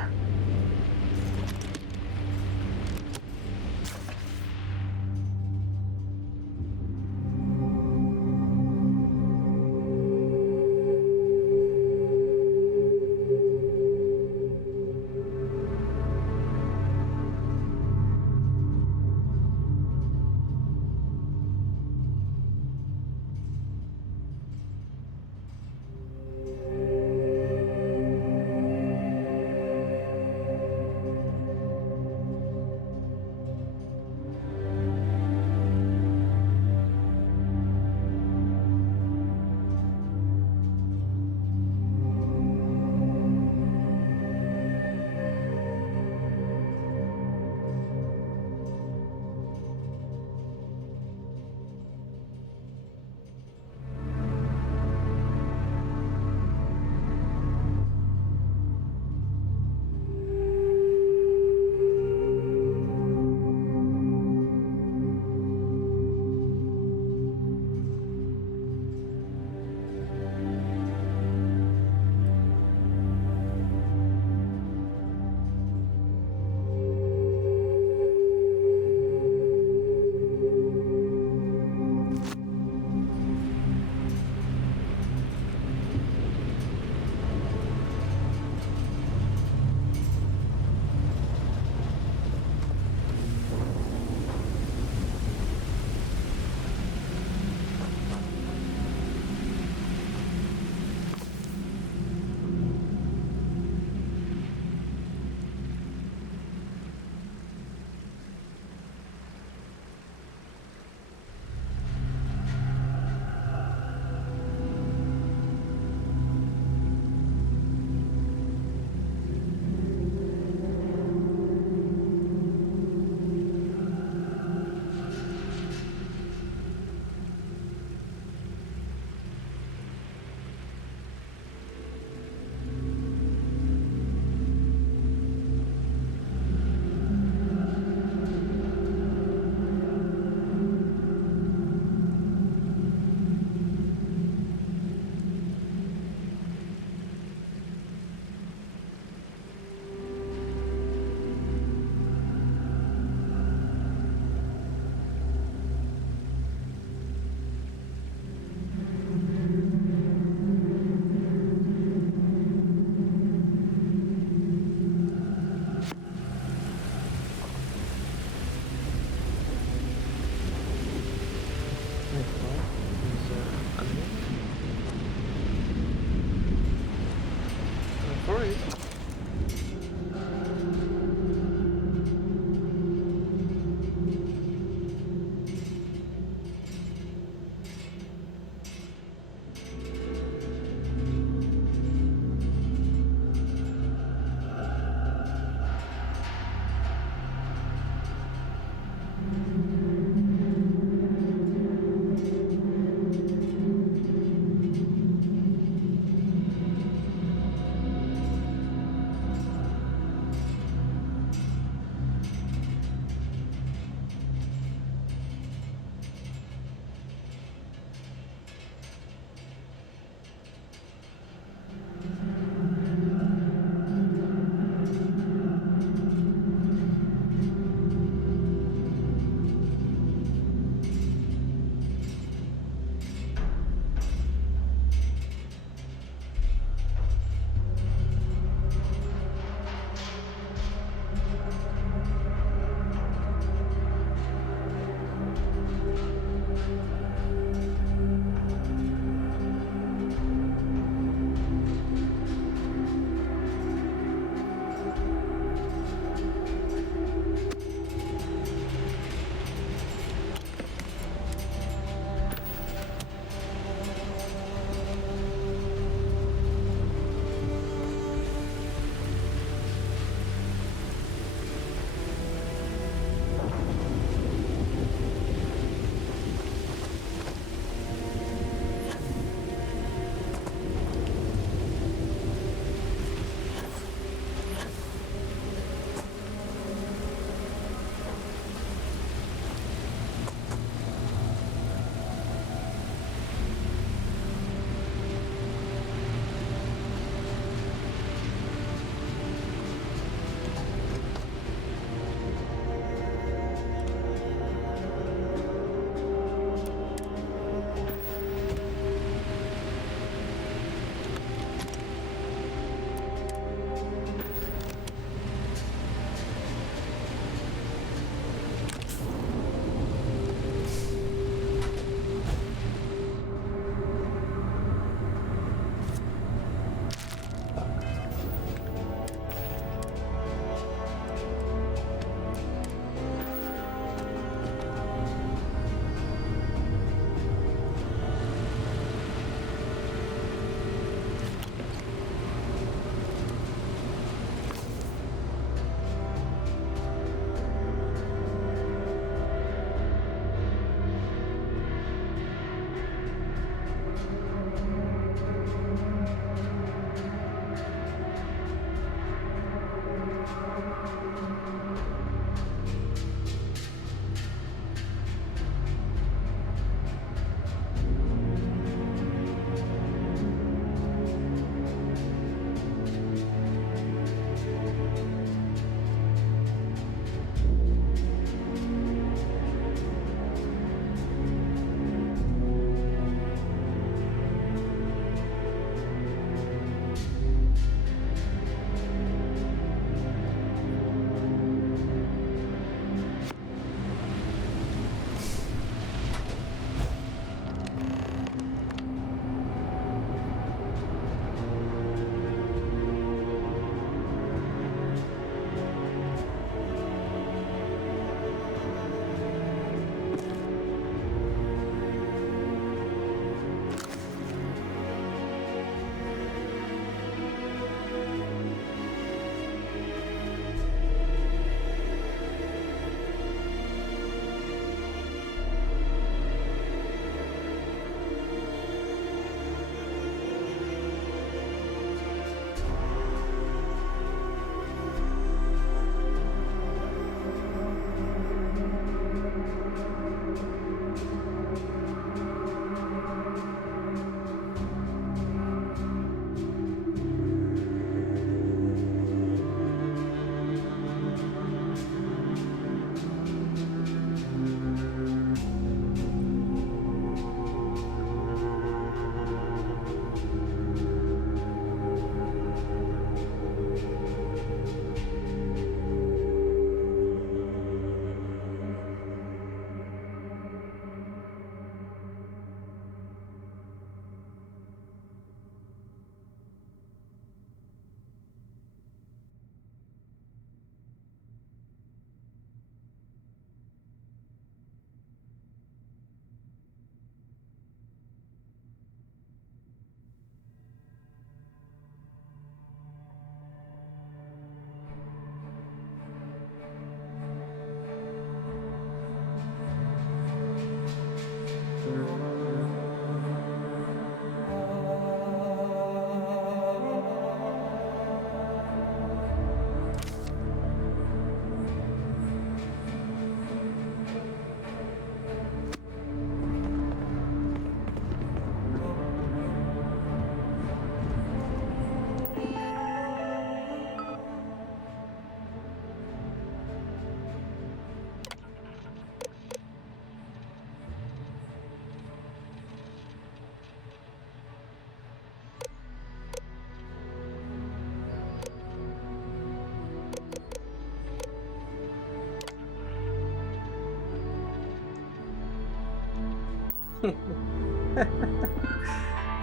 Okay,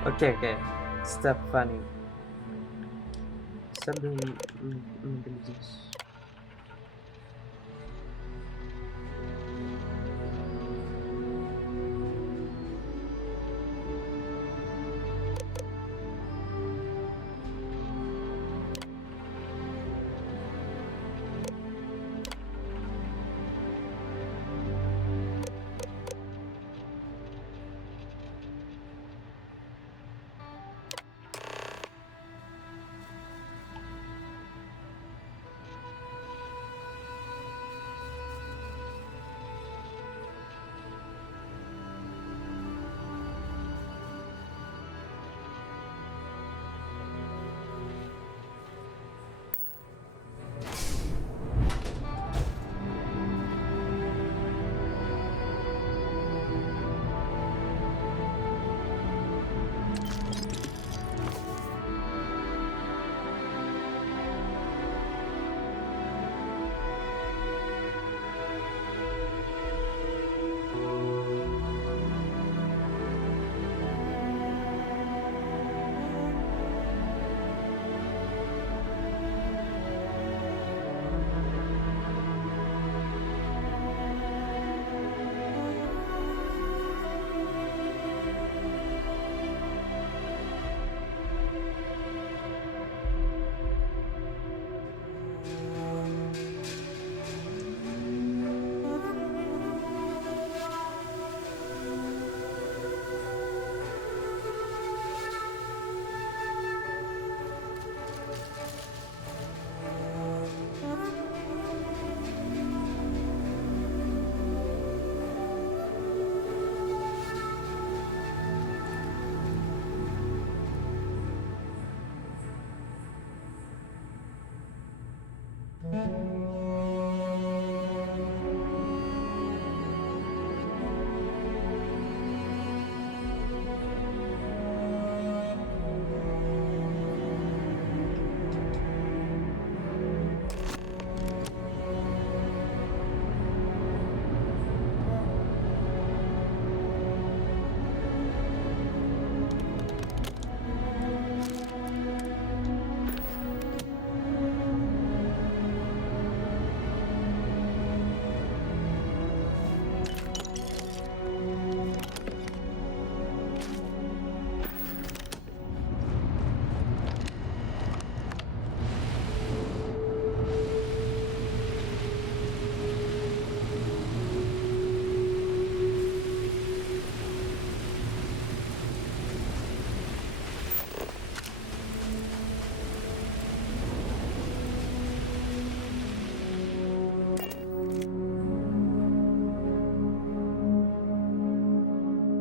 okay. Stop funny. Stop being malicious.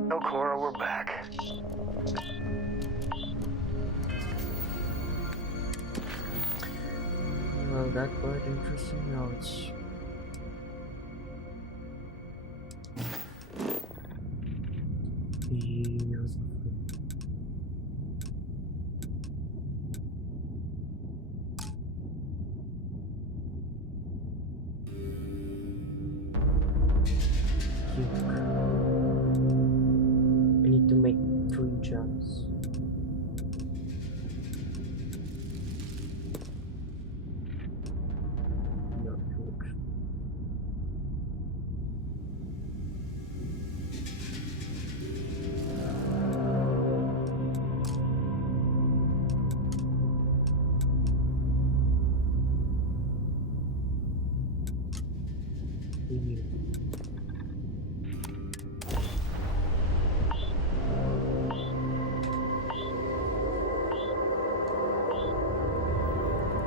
Oh, Cora, we're back. Well, that quite interesting knowledge. Beautiful. I need to make 3 jumps. Not good.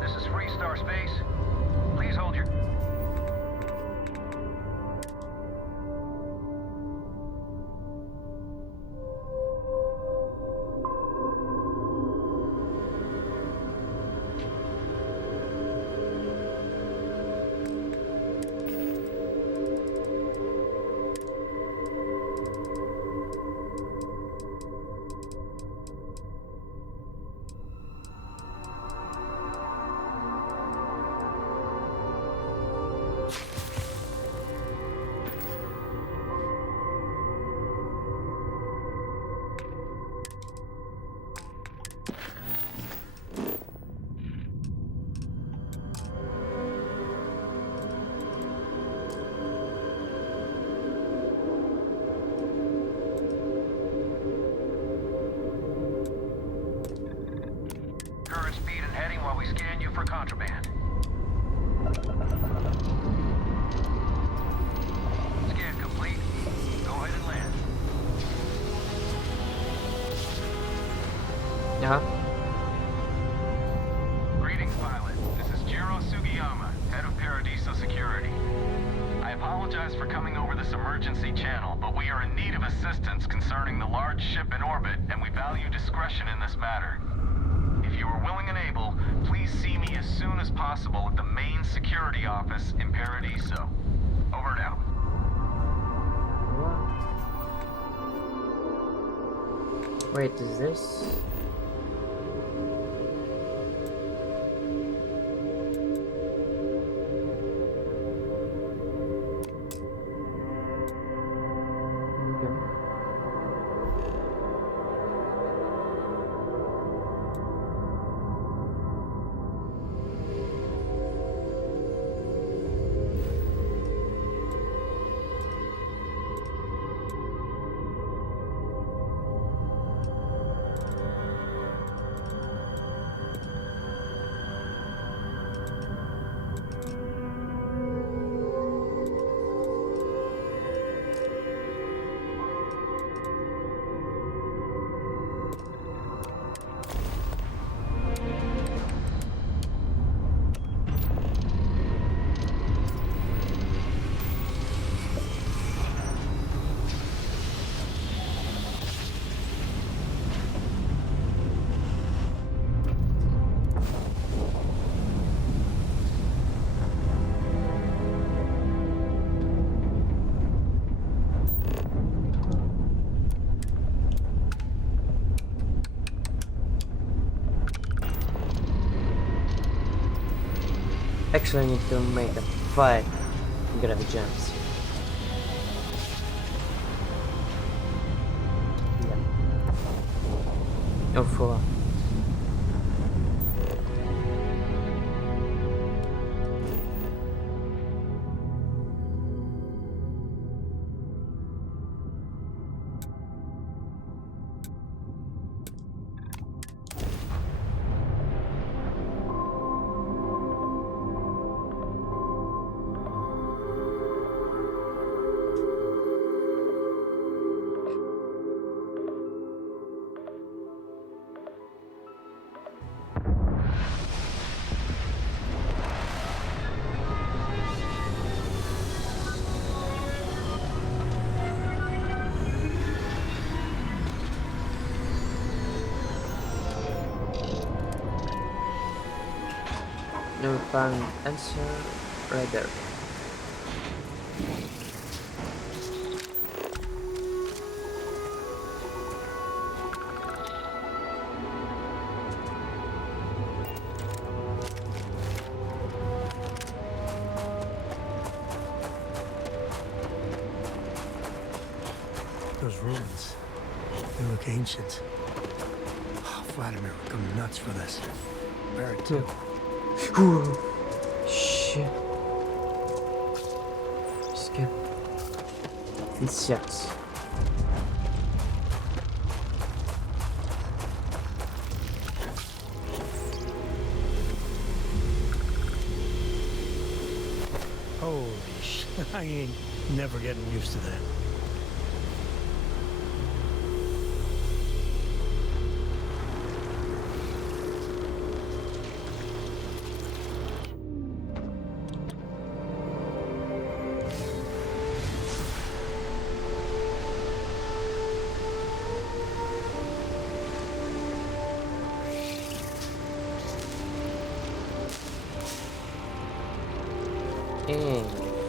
This is Freestar Space. Please hold your... apologize for coming over this emergency channel, but we are in need of assistance concerning the large ship in orbit, and we value discretion in this matter. If you are willing and able, please see me as soon as possible at the main security office in Paradiso. Over and out. Wait, is this? Actually, I need to make a fight and get the gems. Yeah. Oh, full. No, we found answer right there. Those ruins, they look ancient. Oh, Vladimir would go nuts for this. Barrett too. Ooh, shit. Skin. Insects. Holy shit, I ain't never getting used to that.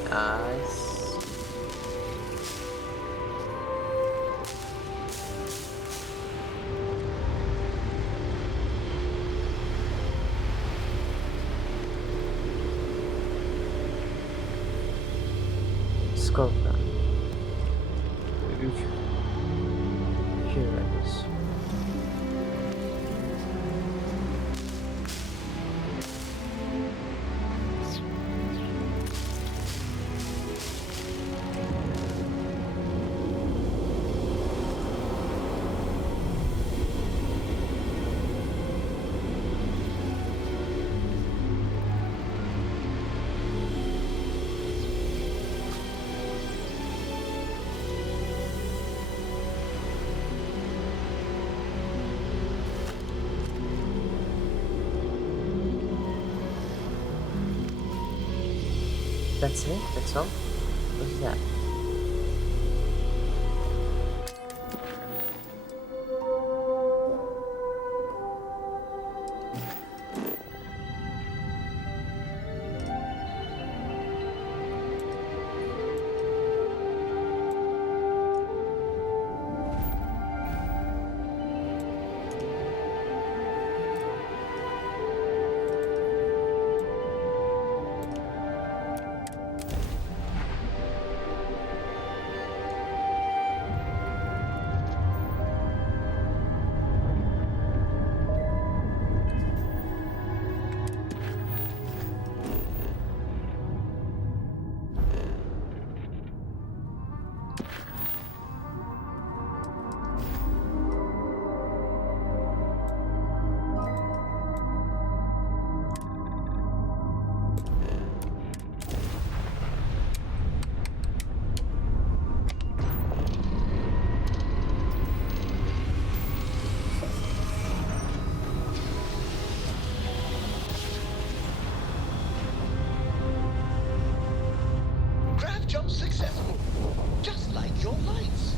Nice. Scope that. Here it is. That's it? That's all? What's that? Grav jump successful, just like your lights.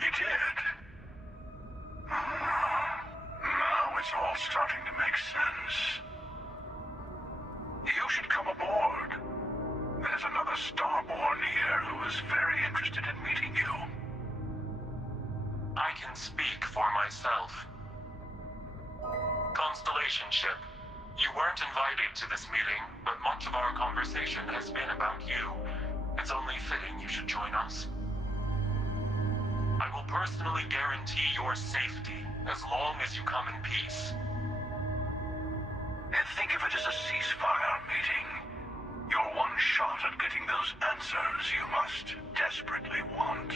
He did. Now it's all starting to make sense. You should come aboard. There's another Starborn here who is very interested in meeting you. I can speak for myself. Constellation ship, you weren't invited to this meeting, but much of our conversation has been about you. It's only fitting you should join us. I will personally guarantee your safety as long as you come in peace. And think of it as a ceasefire meeting. Your one shot at getting those answers you must desperately want.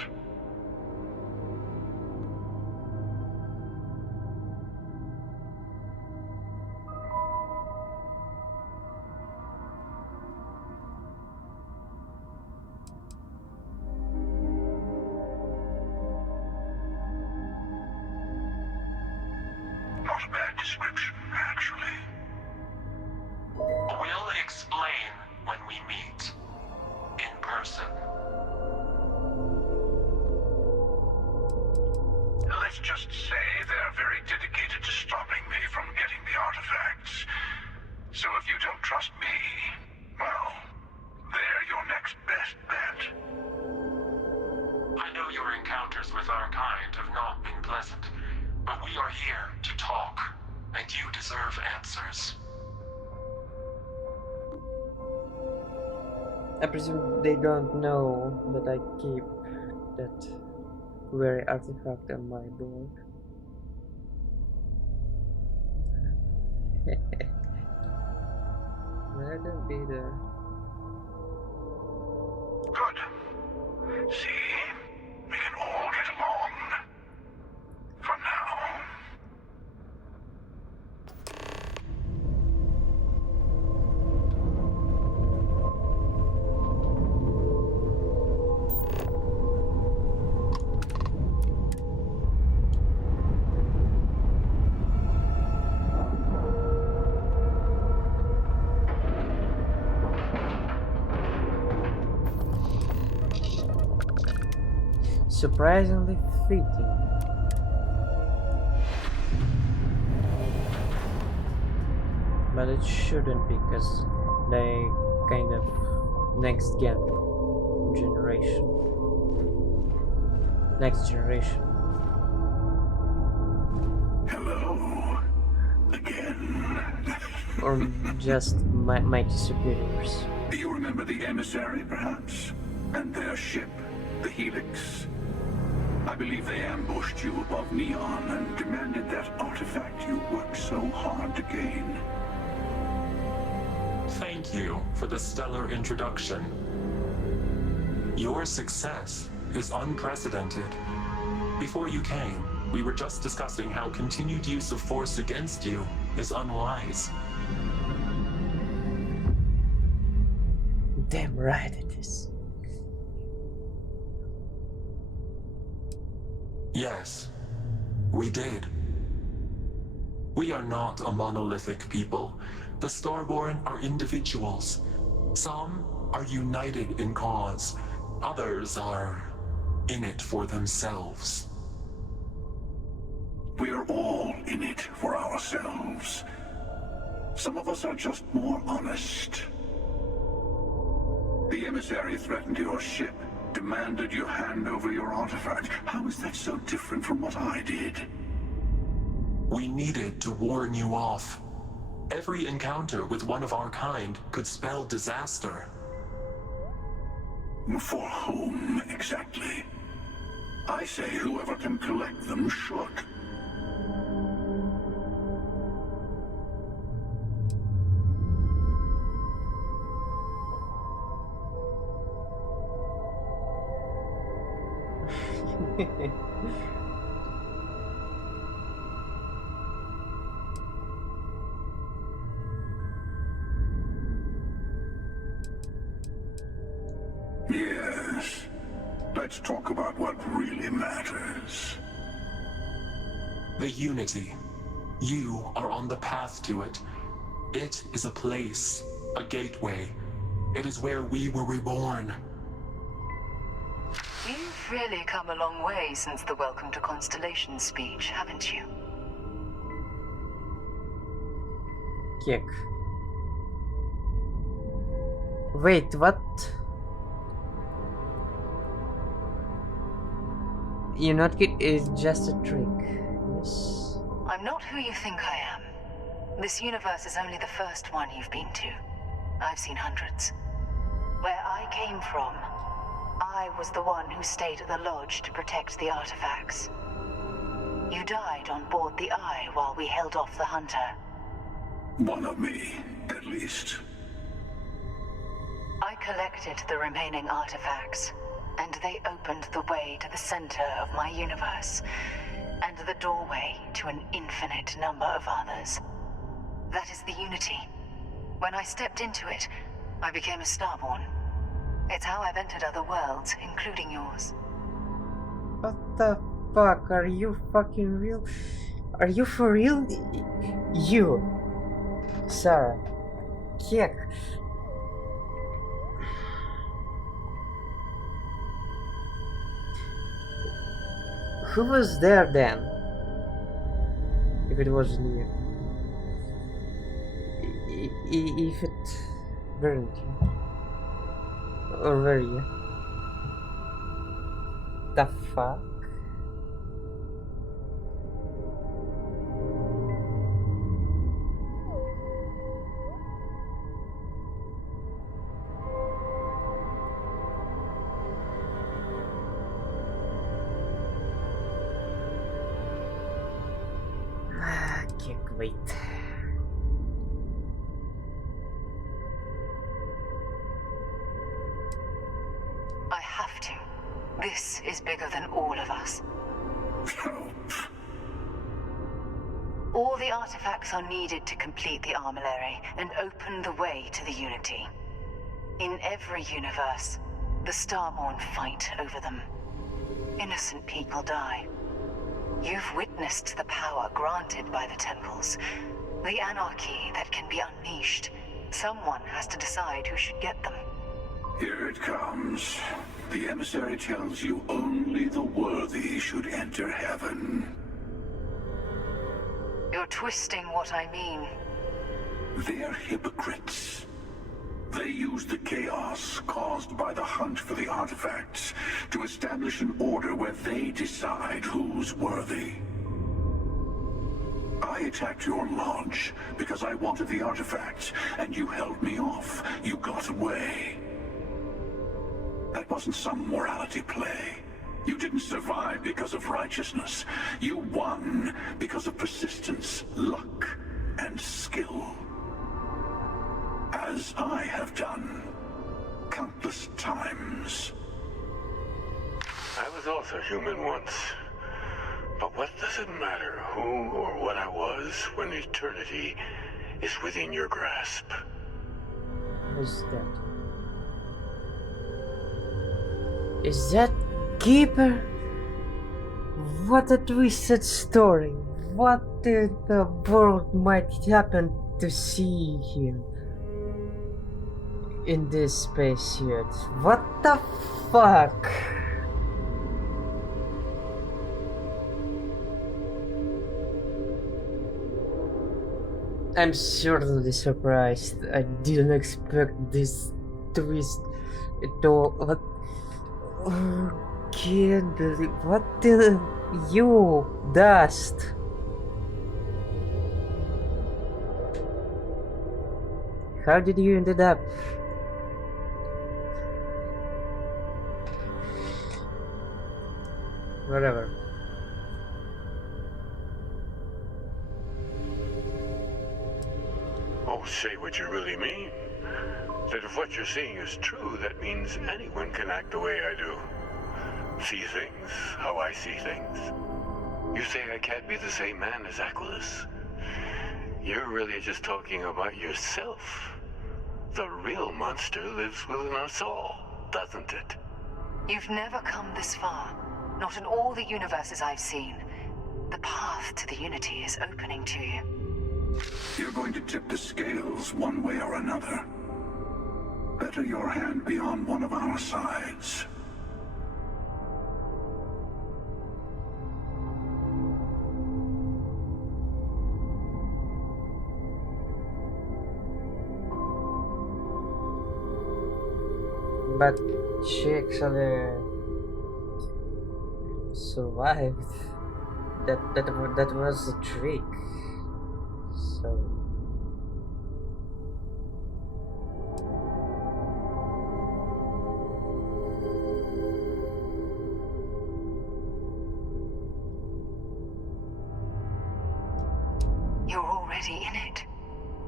Not a bad description, actually. We'll explain when we meet. In person. Let's just say they're very dedicated to stopping me from getting the artifacts. So if you don't trust me, well, they're your next best bet. I know your encounters with our kind have not been pleasant, but we are here to talk, and you deserve answers. I presume they don't know that I keep that very artifact on my board. Let them be there. Good. See? We can all get along. For now. Surprisingly fitting. But it shouldn't be, because they kind of next generation. Hello. Again. Or just mighty superiors? Do you remember the emissary, perhaps? And their ship, the Helix? I believe they ambushed you above Neon and demanded that artifact you worked so hard to gain. Thank you for the stellar introduction. Your success is unprecedented. Before you came, we were just discussing how continued use of force against you is unwise. Damn right it is. Yes, we did. We are not a monolithic people. The Starborn are individuals. Some are united in cause. Others are in it for themselves. We're all in it for ourselves. Some of us are just more honest. The emissary threatened your ship, demanded you hand over your artifact. How is that so different from what I did? We needed to warn you off. Every encounter with one of our kind could spell disaster. For whom, exactly? I say whoever can collect them should. Yes. Let's talk about what really matters. The Unity. You are on the path to it. It is a place, a gateway. It is where we were reborn. You've really come a long way since the Welcome to Constellation speech, haven't you? Kick. Wait, what? You're not good, it's just a trick. Yes. I'm not who you think I am. This universe is only the first one you've been to. I've seen hundreds. Where I came from, I was the one who stayed at the lodge to protect the artifacts. You died on board the Eye while we held off the Hunter. One of me, at least. I collected the remaining artifacts, and they opened the way to the center of my universe, and the doorway to an infinite number of others. That is the Unity. When I stepped into it, I became a Starborn. It's how I've entered other worlds, including yours. What the fuck? Are you fucking real? Are you for real? You, Sarah, Kick. Who was there then? If it wasn't you. If it weren't you. Or were you? The fuck? Can't wait. I have to. This is bigger than all of us. All the artifacts are needed to complete the armillary and open the way to the Unity. In every universe, the Starborn fight over them. Innocent people die. You've witnessed the power granted by the temples, the anarchy that can be unleashed. Someone has to decide who should get them. Here it comes. The emissary tells you only the worthy should enter heaven. You're twisting what I mean. They're hypocrites. They use the chaos caused by the hunt for the artifacts to establish an order where they decide who's worthy. I attacked your lodge because I wanted the artifacts, and you held me off. You got away. That wasn't some morality play. You didn't survive because of righteousness. You won because of persistence, luck, and skill. As I have done countless times. I was also human once. But what does it matter who or what I was when eternity is within your grasp? Who's that? Is that Keeper? What a twisted story. What in the world might happen to see him in this spacesuit? What the fuck? I'm certainly surprised. I didn't expect this twist at all. What? Oh, can't believe. What did you, Dust? How did you ended up? Whatever. Oh, say what you really mean. That if what you're seeing is true, that means anyone can act the way I do. See things how I see things. You say I can't be the same man as Aquilus? You're really just talking about yourself. The real monster lives within us all, doesn't it? You've never come this far. Not in all the universes I've seen. The path to the Unity is opening to you. You're going to tip the scales one way or another. Better your hand be on one of our sides. But she actually survived. That was a trick. So You're already in it.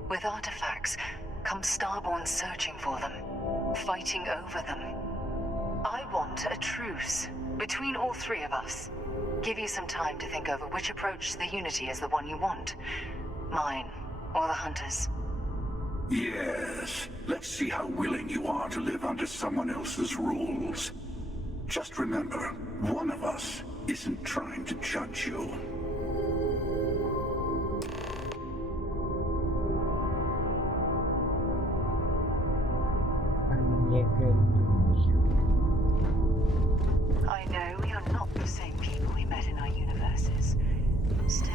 With artifacts, come Starborn searching for them, fighting over them. I want a truce between all three of us. Give you some time to think over which approach to the Unity is the one you want. Mine, or the Hunters. Yes. Let's see how willing you are to live under someone else's rules. Just remember, one of us isn't trying to judge you. I know we are not the same people we met in our universes. Still,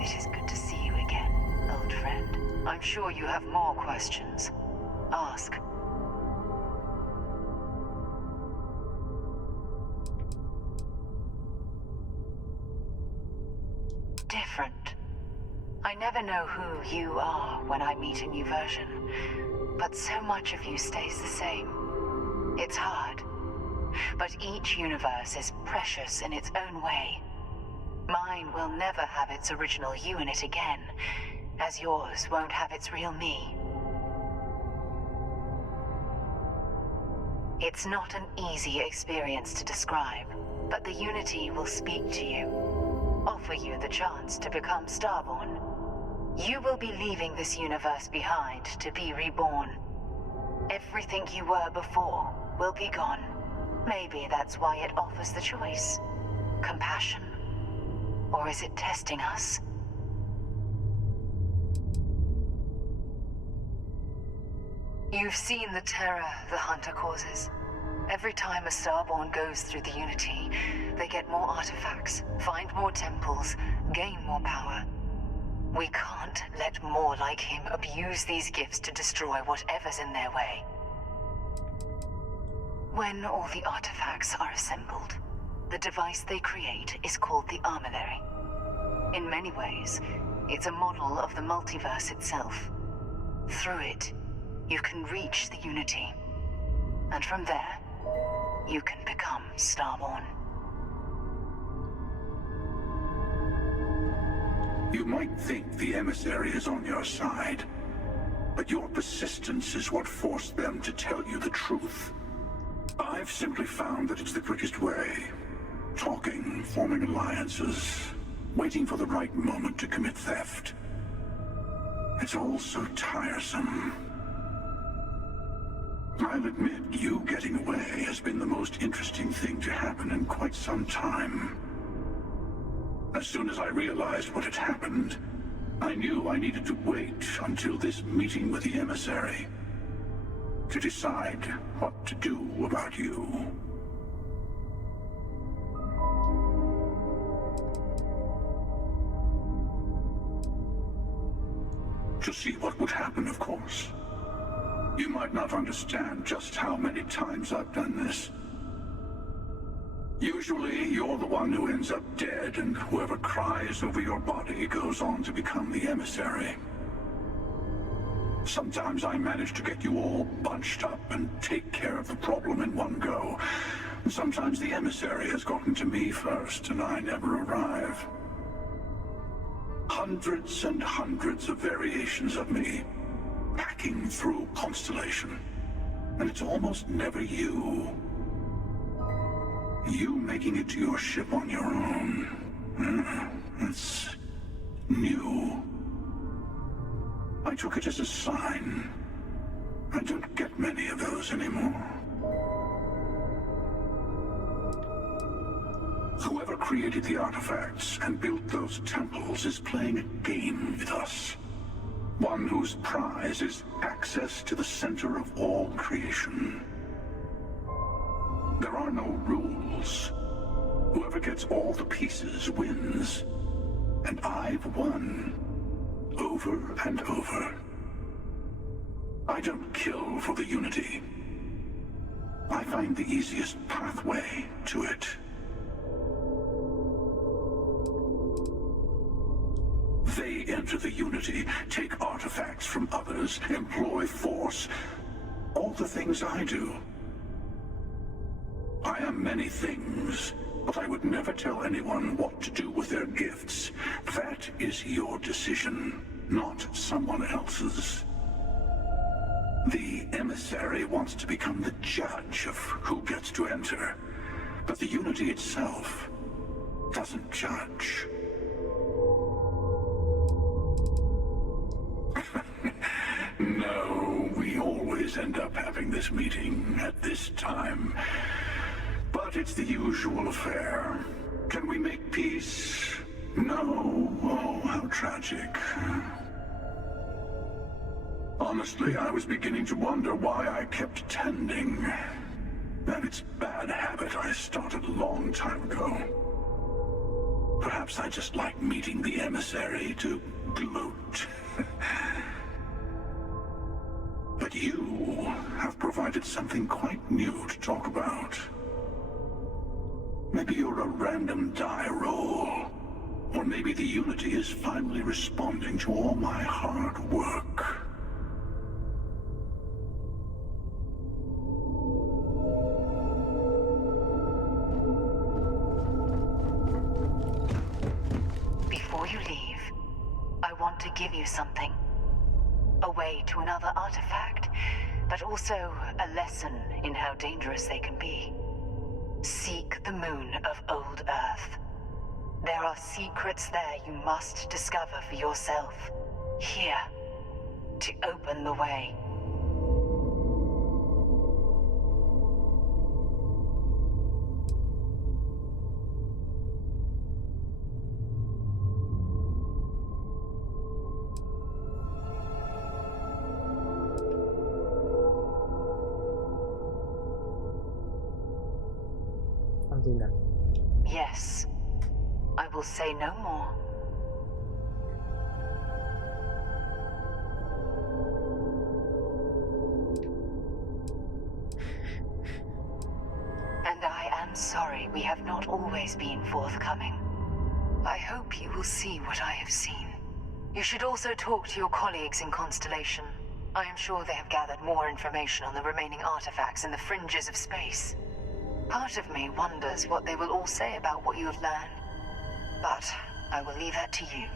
it is good to see you again, old friend. I'm sure you have more questions. Ask. Different. I never know who you are when I meet a new version, but so much of you stays the same. It's hard, but each universe is precious in its own way. Mine will never have its original you in it again, as yours won't have its real me. It's not an easy experience to describe, but the Unity will speak to you, offer you the chance to become Starborn. You will be leaving this universe behind to be reborn. Everything you were before will be gone. Maybe that's why it offers the choice. Compassion. Or is it testing us? You've seen the terror the Hunter causes. Every time a Starborn goes through the Unity, they get more artifacts, find more temples, gain more power. We can't let more like him abuse these gifts to destroy whatever's in their way. When all the artifacts are assembled, the device they create is called the Armillary. In many ways, it's a model of the multiverse itself. Through it, you can reach the Unity. And from there, you can become Starborn. You might think the emissary is on your side, but your persistence is what forced them to tell you the truth. I've simply found that it's the quickest way. Talking, forming alliances, waiting for the right moment to commit theft. It's all so tiresome. I'll admit, you getting away has been the most interesting thing to happen in quite some time. As soon as I realized what had happened, I knew I needed to wait until this meeting with the emissary to decide what to do about you. To see what would happen, of course. You might not understand just how many times I've done this. Usually, you're the one who ends up dead, and whoever cries over your body goes on to become the emissary. Sometimes I manage to get you all bunched up and take care of the problem in one go. Sometimes the emissary has gotten to me first, and I never arrive. Hundreds and hundreds of variations of me, hacking through Constellation. And it's almost never you. You making it to your ship on your own. It's new. I took it as a sign. I don't get many of those anymore. Whoever created the artifacts and built those temples is playing a game with us. One whose prize is access to the center of all creation. There are no rules. Whoever gets all the pieces wins. And I've won. Over and over. I don't kill for the Unity. I find the easiest pathway to it. They enter the Unity, take artifacts from others, employ force. All the things I do. I am many things, but I would never tell anyone what to do with their gifts. That is your decision, not someone else's. The emissary wants to become the judge of who gets to enter, but the Unity itself doesn't judge. No, we always end up having this meeting at this time. But it's the usual affair. Can we make peace? No. Oh, how tragic. Honestly, I was beginning to wonder why I kept tending. And it's a bad habit I started a long time ago. Perhaps I just like meeting the emissary to gloat. But you have provided something quite new to talk about. Maybe you're a random die roll. Or maybe the Unity is finally responding to all my hard work. Before you leave, I want to give you something. A way to another artifact, but also a lesson in how dangerous they can be. Seek the moon of Old Earth. There are secrets there you must discover for yourself. Here, to open the way. Yes. I will say no more. And I am sorry we have not always been forthcoming. I hope you will see what I have seen. You should also talk to your colleagues in Constellation. I am sure they have gathered more information on the remaining artifacts in the fringes of space. Part of me wonders what they will all say about what you have learned. But I will leave that to you.